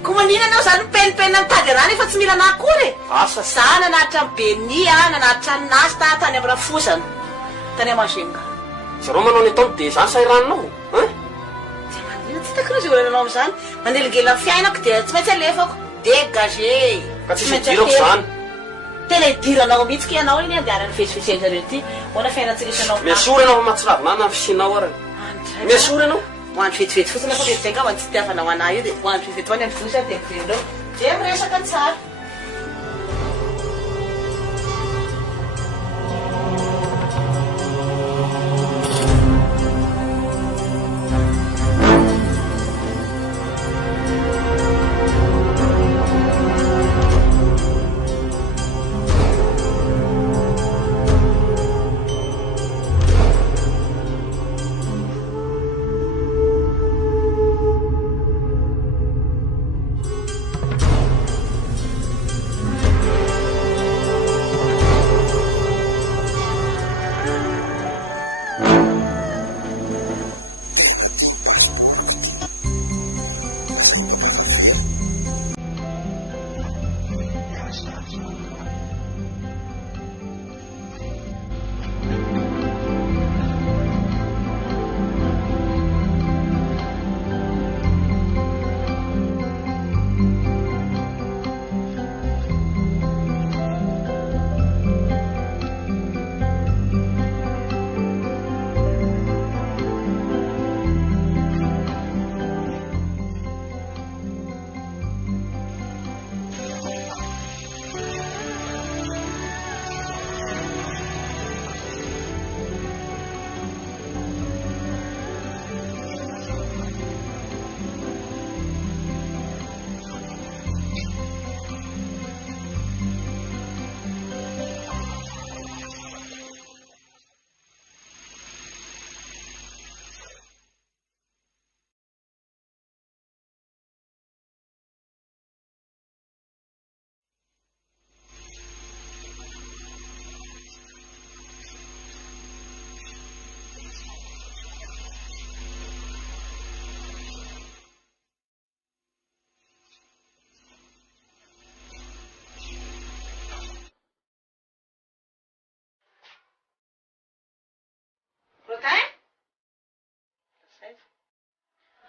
Ko manina anao zany penpenina mitady rany fa tsy mila nakory. asa Za nanatitra ny Beny nanatitra ny Nasta tany amin'ny Rafosana tany Mazenga. zareo manao ny ataony dia zany sairanonao Tsy takiro izy olananao amin'izany maneligela fiainako dia tsy maintsy alefako dégagé. ka tsy misy dirako zany tena idiranao mihitsy ka ianao iny andehanany fesifesenareo ty hoana fiainatsirisanao miasory ianao fa mahatsiravina ny fisinao arany miasory ianao hoany vetivety fotsiny fa vetivety ka tsy tiavanao anahy io dia hoany vetivety hoany any fosa dia miverindreo dia miresaka ny tsara.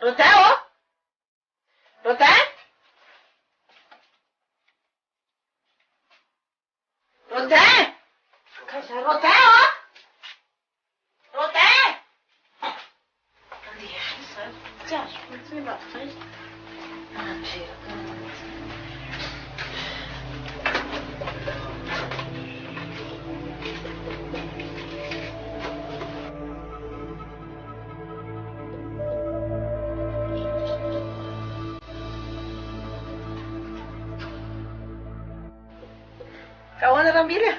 Rodin oh! Rodin! Rodin! Rodin oh! Rodin! Tsy azo tsy lavitray. Ahoana Ramily a?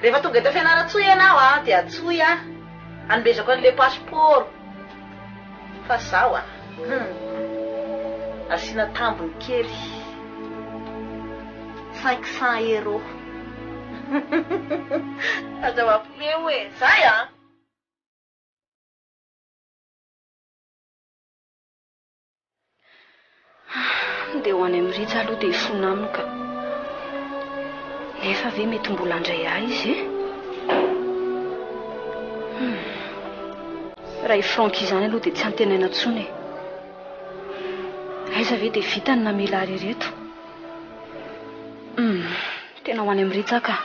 Rehefa tonga eto Fianaratsoa ianao a dia atsoy a anomezako an'le pasiporo fa zaho a asiana tambony kely 500 €. Aza mampime hoe zay a dia ho any amin'ny Ritsy aloha dia hifona aminy ka nefa ve mety mbola andray ahy izy raha ifranky izany aloha dia tsy antenaina intsony aiza ve dia vita ny namela ary reto tena ho any amin'ny Ritsy ka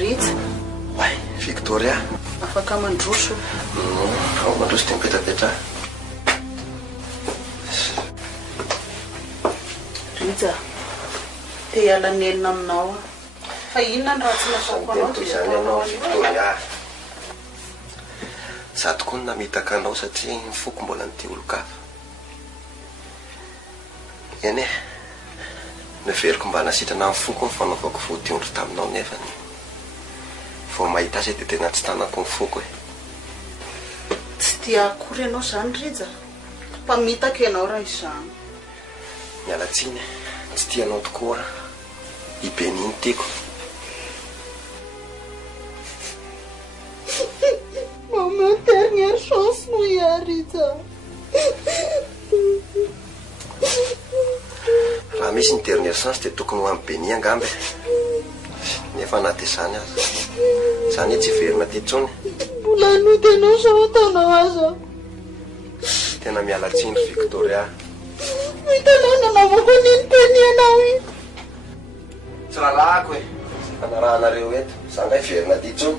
Ritsy. Wai, Victoria. Afaka mandroso. Ao mandroso dia mipetrapetra. Ritsy. Te hiala nenina aminao. Fa inona ny raha tsy nataoko anao toy izany ianao Victoria. Za tokoa no namitaka anao satria ny foko mbola nyty olo-kafa. Eny e, neveriko mba nasitrana amin'ny foko ny fanaovako voadiondro taminao nefa ny vao mahita azy dia tena tsy tanako ny foko e. Tsy tia akory ianao izany Ritsy. Mpamitaka ianao raha izany. Miala tsiny, tsy tianao tokoa ibeniny tiako. Maman, dernière chance moia Ritsy. Raha misy ny dernière chance dia tokony ho amin'ny Beny angamba. Nefa nefa na dia izany azy izany hoe tsy verina ty tsony mbola anoty ianao sao ataonao aza tena mialatsindry Victoria hitanao nanaovako niny peny anao iny tsy rarahako e anarahanareo eto za ngay verina ty tsony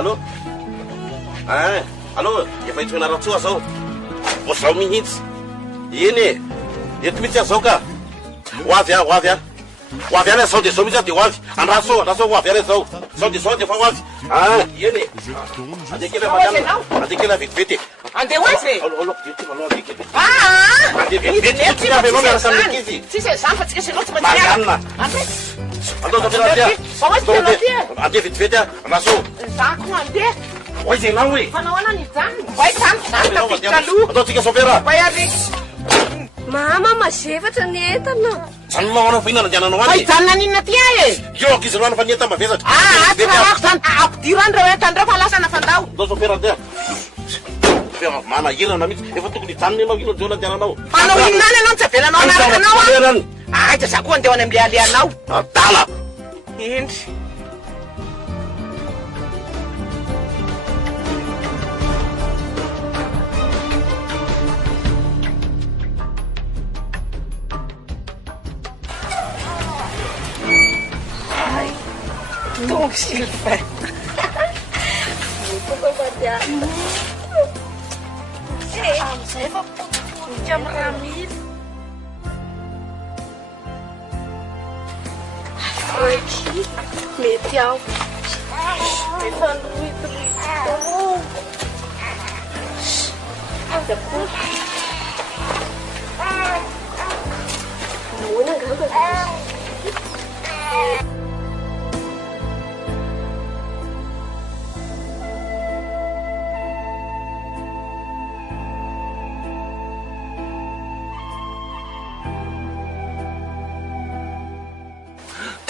Allô? Allô? Efa hitoenaratsoa zao. Mo zao mihitsy. Eny e. Eto mihitsy zao ka. Hoavy ah, hoavy ah. Hoavy any zao de zao mihitsy de hoavy. Andraso hoavy any zao. Zao de fa hoavy. Eny e. Andekela madame. Andekela vetivety. Andeha hoazy e. Olo vetivety manao andekela. Andeha vetivety manao miaraka amin'ny izy. Tsisy zany fa tsika senao tsy maintsy miaraka. Andao tafela dia. Andeha vetivety ah. Andraso. Zako andeha. Oi zenao e. Fanao anany zany. Vai zany tafiditra aloha. Andao tsika sopera. Vai ary. Mama mazevatra ny entana. Zany manao fa inona nandehananao any? Janona ninona ty ahy e. Io ankizy rano fa nienta mavesatra. Trarako zany ampidiro any reo entanireo fa lasa nafandao. Andao sopera dia. Mana hirana mihitsy efa tokony hijanona ianao ino ndeona andehananao. Manao inona any anao tsy avelanao anaraka anao a. Aita za koa andeha any amin'ny alehanao. Adala. Indry. Donc s'il fait. Pourquoi pas dire? Saya kok jam ramil. Aqui, meteu. Levando muito. Ada pun. Não é nada.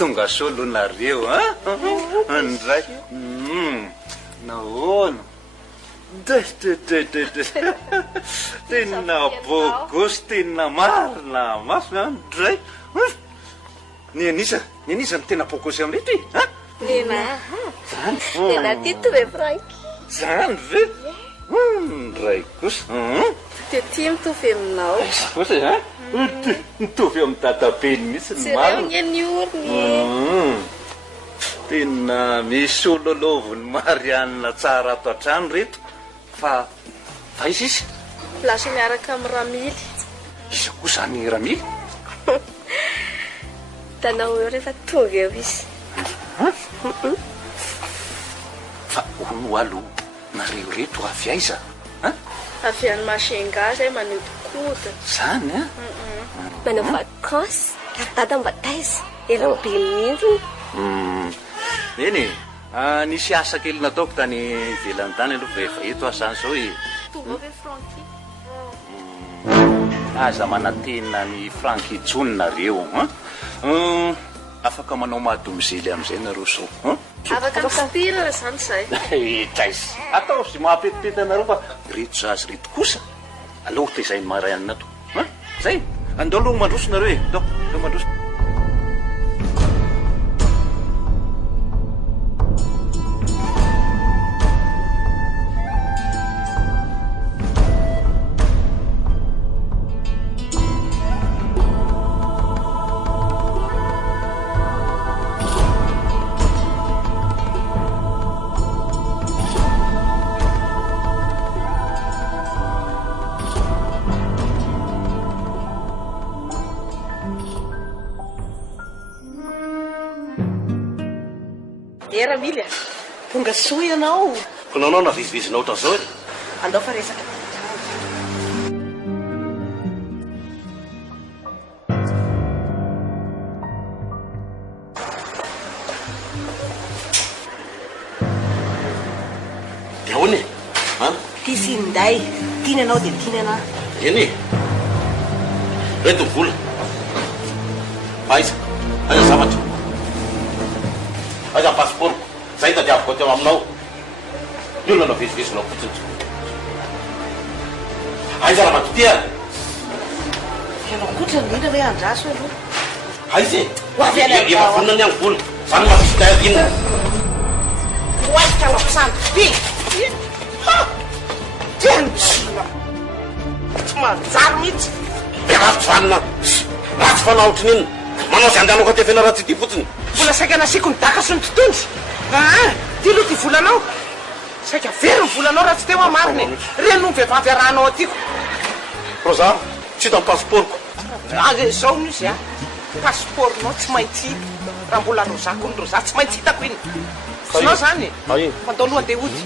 tonga solonareo a andray nahoana tena bogosy tena marina mafy andray ny anisa ny tena bogosy amrety a tena tito ve Franky zany ve ndray kosa dia tia mitovy aminao kosa a mitovy amin'ny tatapeny mihitsy ny marina ny orony tena misy ololovony Marianina tsara ato an-trano reto fa izy izy lasa miaraka amin'ny Ramily izy koa zany Ramily tanao eo rehefa tonga eo izy fa ono alo nareo reto avy aiza avy any Masenga zay manodikoda zany a manao vakansy dada mba taiza eram-be mihitsy eny nisy asa kely nataoko tany velany tany aloha fa efa eto asany zao tonga ve Franky aza manantena ny Franky John nareo afaka manao mahadomizely am'izay nareo so afaka mistirana zany zay taizy atao sy mahapetipety anareo fa reto zazy reto kosa aloha tezay Marianina to zay andao aloha mandroso nareo andao mandroso Ramily tonga soa ianao ko nanao na vizivizinao ohatran'izao e andao fa resaka dia ahoana tia sinday tiana anao dia tiana ana eny reto ny vola aiza zavatra aiza pasiporoko zay tadiaviko teo aminao io olona vizivizinao fotsiny aiza raha matotia ianao kotra indrindra hoe andraso aloha aiza efa vonina ny any vola zany matisitayadina oaika lapisany tianytsona tsy manjary mihitsy de ratsy vanina ratsy fanao otriny iny manao sy andehanao ka tefena ratsy ity fotsiny vola saika nasiako ny daka sy ny totondry ty aloha ty volanao saika very ny volanao raha tsy teo amariny reno ny vehivavy arahanao atyko roza tsy hita ny pasiporoko zao misy a pasiporinao tsy maintsy raha mbola rozako ny roza tsy maintsy hitako iny sinao zany fandao aloha de ody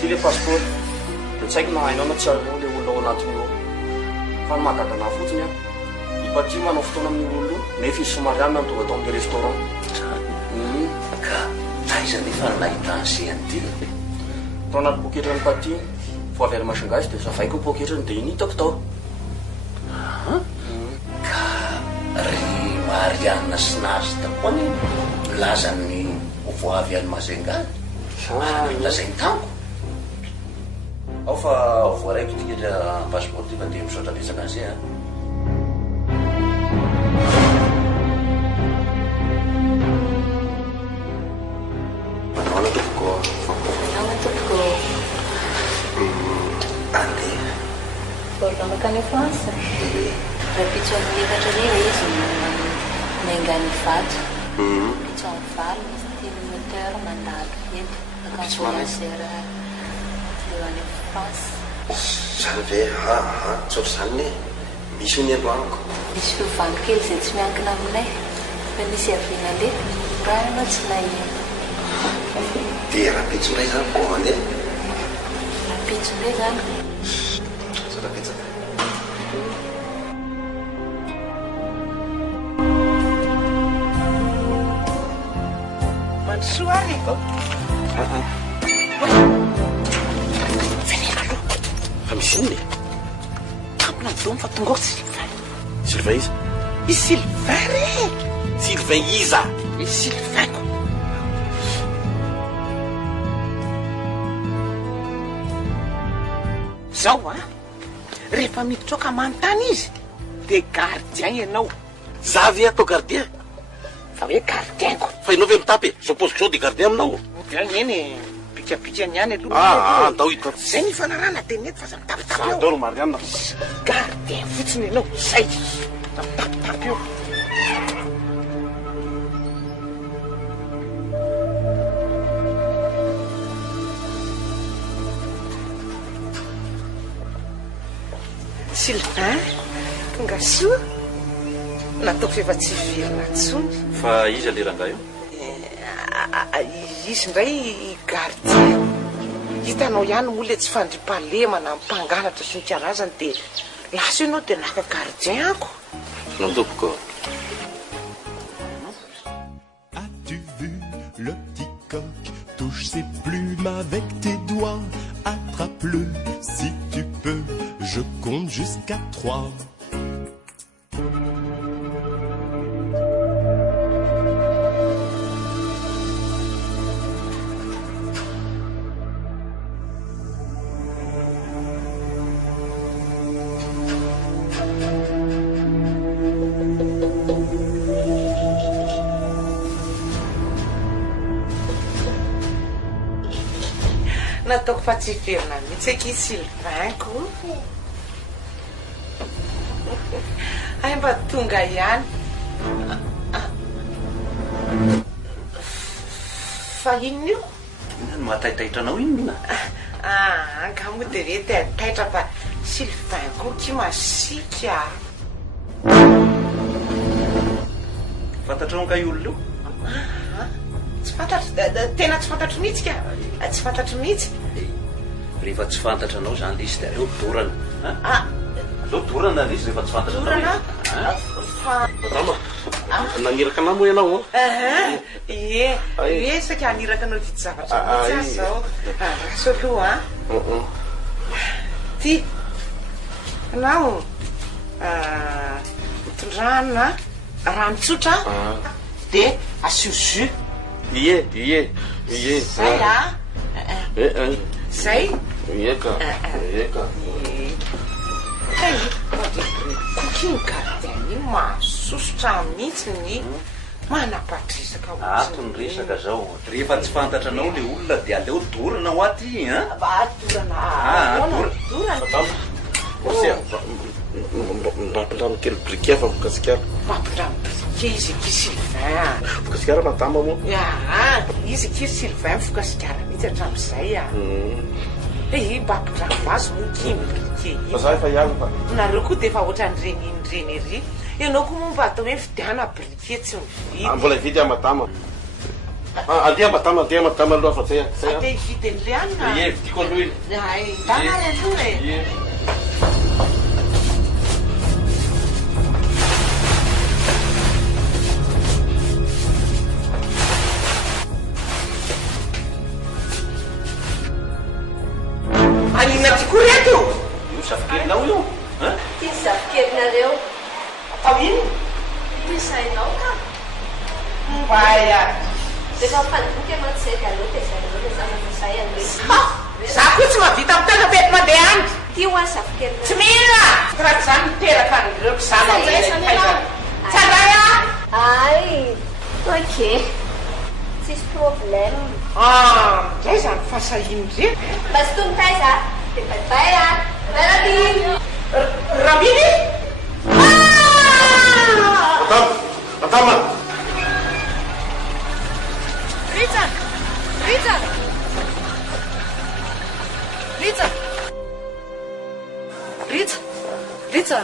ty le passeport de tsy haiko na hainao na tsy hainao le olona ao anatinao fa ny mahagaga anahy fotsiny a ipatry manao fotoana amin'ny olona io nefa izy somary any tonga atao amin'ny restaurant ka aiza nefa nahita an'izay an'ity tao anaty poketra ny paty vo avy any Masinga izy de zavaiko poketrany de iny hitako tao ka ry Marianina sy nazy takoany lazany vo avy any Masinga lazay ny tango ao fa voaraiko tikatra passeport ty fa de misaotra resaka an'izay a Volta makany France. rapitso amin'ny efatra reva izy maingany vato pitso amin'ny valo misy timy moteur mandalo eto akambolasera eo any France zany ve tsotra zany ne misy ho ny androaniko misy fiovano kely zay tsy miankina aminay fa misy aviana le raha anao tsy nahino de rapitso ndray zany ko mandeha rapitso ndray zany rapitso mandrosoa ary venena aloha fa misy iny tampona midomy fa tonga ao Sylvain Sylvain iza i Sylvain re Sylvain iza i Sylvain ko zao a rehefa miditra ao ka manontany izy de gardien ianao zavy atao gardien fa hoe gardienko fa ianao ve mitapy suppose que zao de gardien aminao eny pikapikany ihany aloha andao hita zay ny fanarana de nety fa za mitapitapy eo adoro marianna gardien fotsiny ianao zay za mitapitapy eo Sylvain tonga soa nataoko efa tsy virina tsony fa izy le rangaha io izy ndray gardien hitanao ihany mola tsy fandripahalemana mpangalatra sy ny karazany de lasa ianao de naka gardien ako nandopoko As-tu vu le petit coq? Touche ses plumes avec tes doigts. Attrape-le si tu peux. Je compte jusqu'à 3. nataoko fa tsy verina mihitsy aky Sylvain ko ay mba tonga ihany fa inona io inany mahataitaitranao inona angamo de re taitaitra fa Sylvain ko ky masika fantatrao ka iolona io tsy fantatro tena tsy fantatro mihitsy ka tsy fantatro mihitsy rehefa tsy fantatranao zany le izy de aleo dorana aleo dorana le izy rehefa tsy fantatranao rama naniraka anao moa ianao ie saky aniraka anao vity zavatra mihitsy zao raso aloha ty anao mitondrana rano tsotra de asio jus ie zay zay eka kokiny gardien iny mahasosotra mihitsy ny manapatrisaka atony resaka zao rehefa tsy fantatranao le olona de aleo dorana ho aty mapindrano kely briquet fa vokasikara mampindrano briquet izy aky Sylvain vokasikara matamba moa izy aky Sylvain mifokasikara mihitsy hatram'izay mba ampindrano vazy mokimy briquet fa za efa ihany fa nareo koa de efa ohatran'ireny inireny ery ianao koa moa mba atao hoe vidiana briquet tsy mividy mbola hividy amatama andeha amatama andeha amatama aloha fa zay andeha hividy an'le anina vidiko aloha iny ndanary aloha anina ty koa reto io safikerinao io ty safikerinareo atao ino isainao ka mbaya rehefa mifaniboky anao tsy zay de aleo de zay aleo le zanafasay andre za koa tsy mavita mitana bety mandeha any ty ho any safikerinareo tsy mihina raha zany miteraka anireo mpizamatsandraya ay ok tsisy problème zay zany fasahiny re basy tomitaiza de baibay Rabiny Rabiny Atama! Rița! Rița! Rița! Rița! Rița!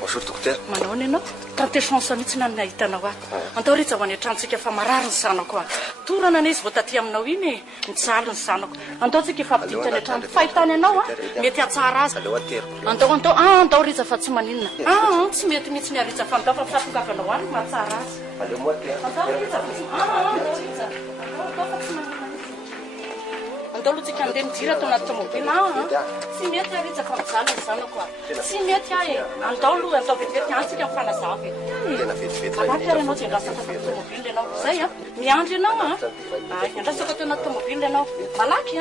Bonjour docteur. Manao ny ianao tante chance mihitsy na nahitanao ato andao Rița ho any an-tranontsika efa marary ny zanako a torana ana izy vao taty aminao iny mijaly ny zanako andao tsika efa ampiditra ny an-trano fahitany ianao a mety atsara azy andao Rița fa tsy maninona tsy mety mihitsy ny Rița fa andao fa fatongavanao any mahatsara azy andao Rița Rița andao fa tsy maninona andao aloha tsika andeha mijiry atao anaty tomobila tsy mety Rița fa mijaly ny zanako a tsy mety andao aloha andao vetivety any tsika mifanazavy alaky ary ianao tsy andrasaka tao tomobila ianao zay miandry ianao andrasaka tao anaty tomobila ianao malaky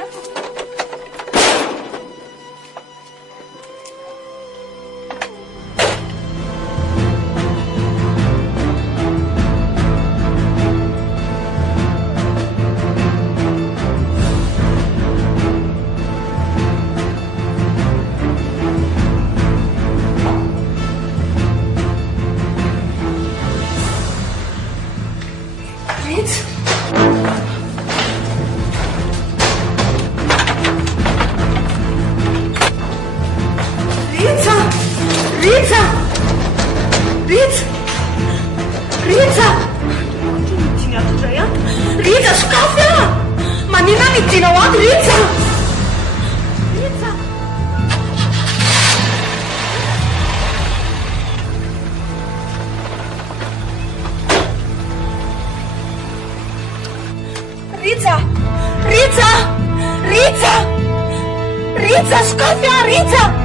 Rița, scapă! Manina mi ținăuat, Rița! Rița! Rița! Rița! Rița! Rița, scapă, Rița!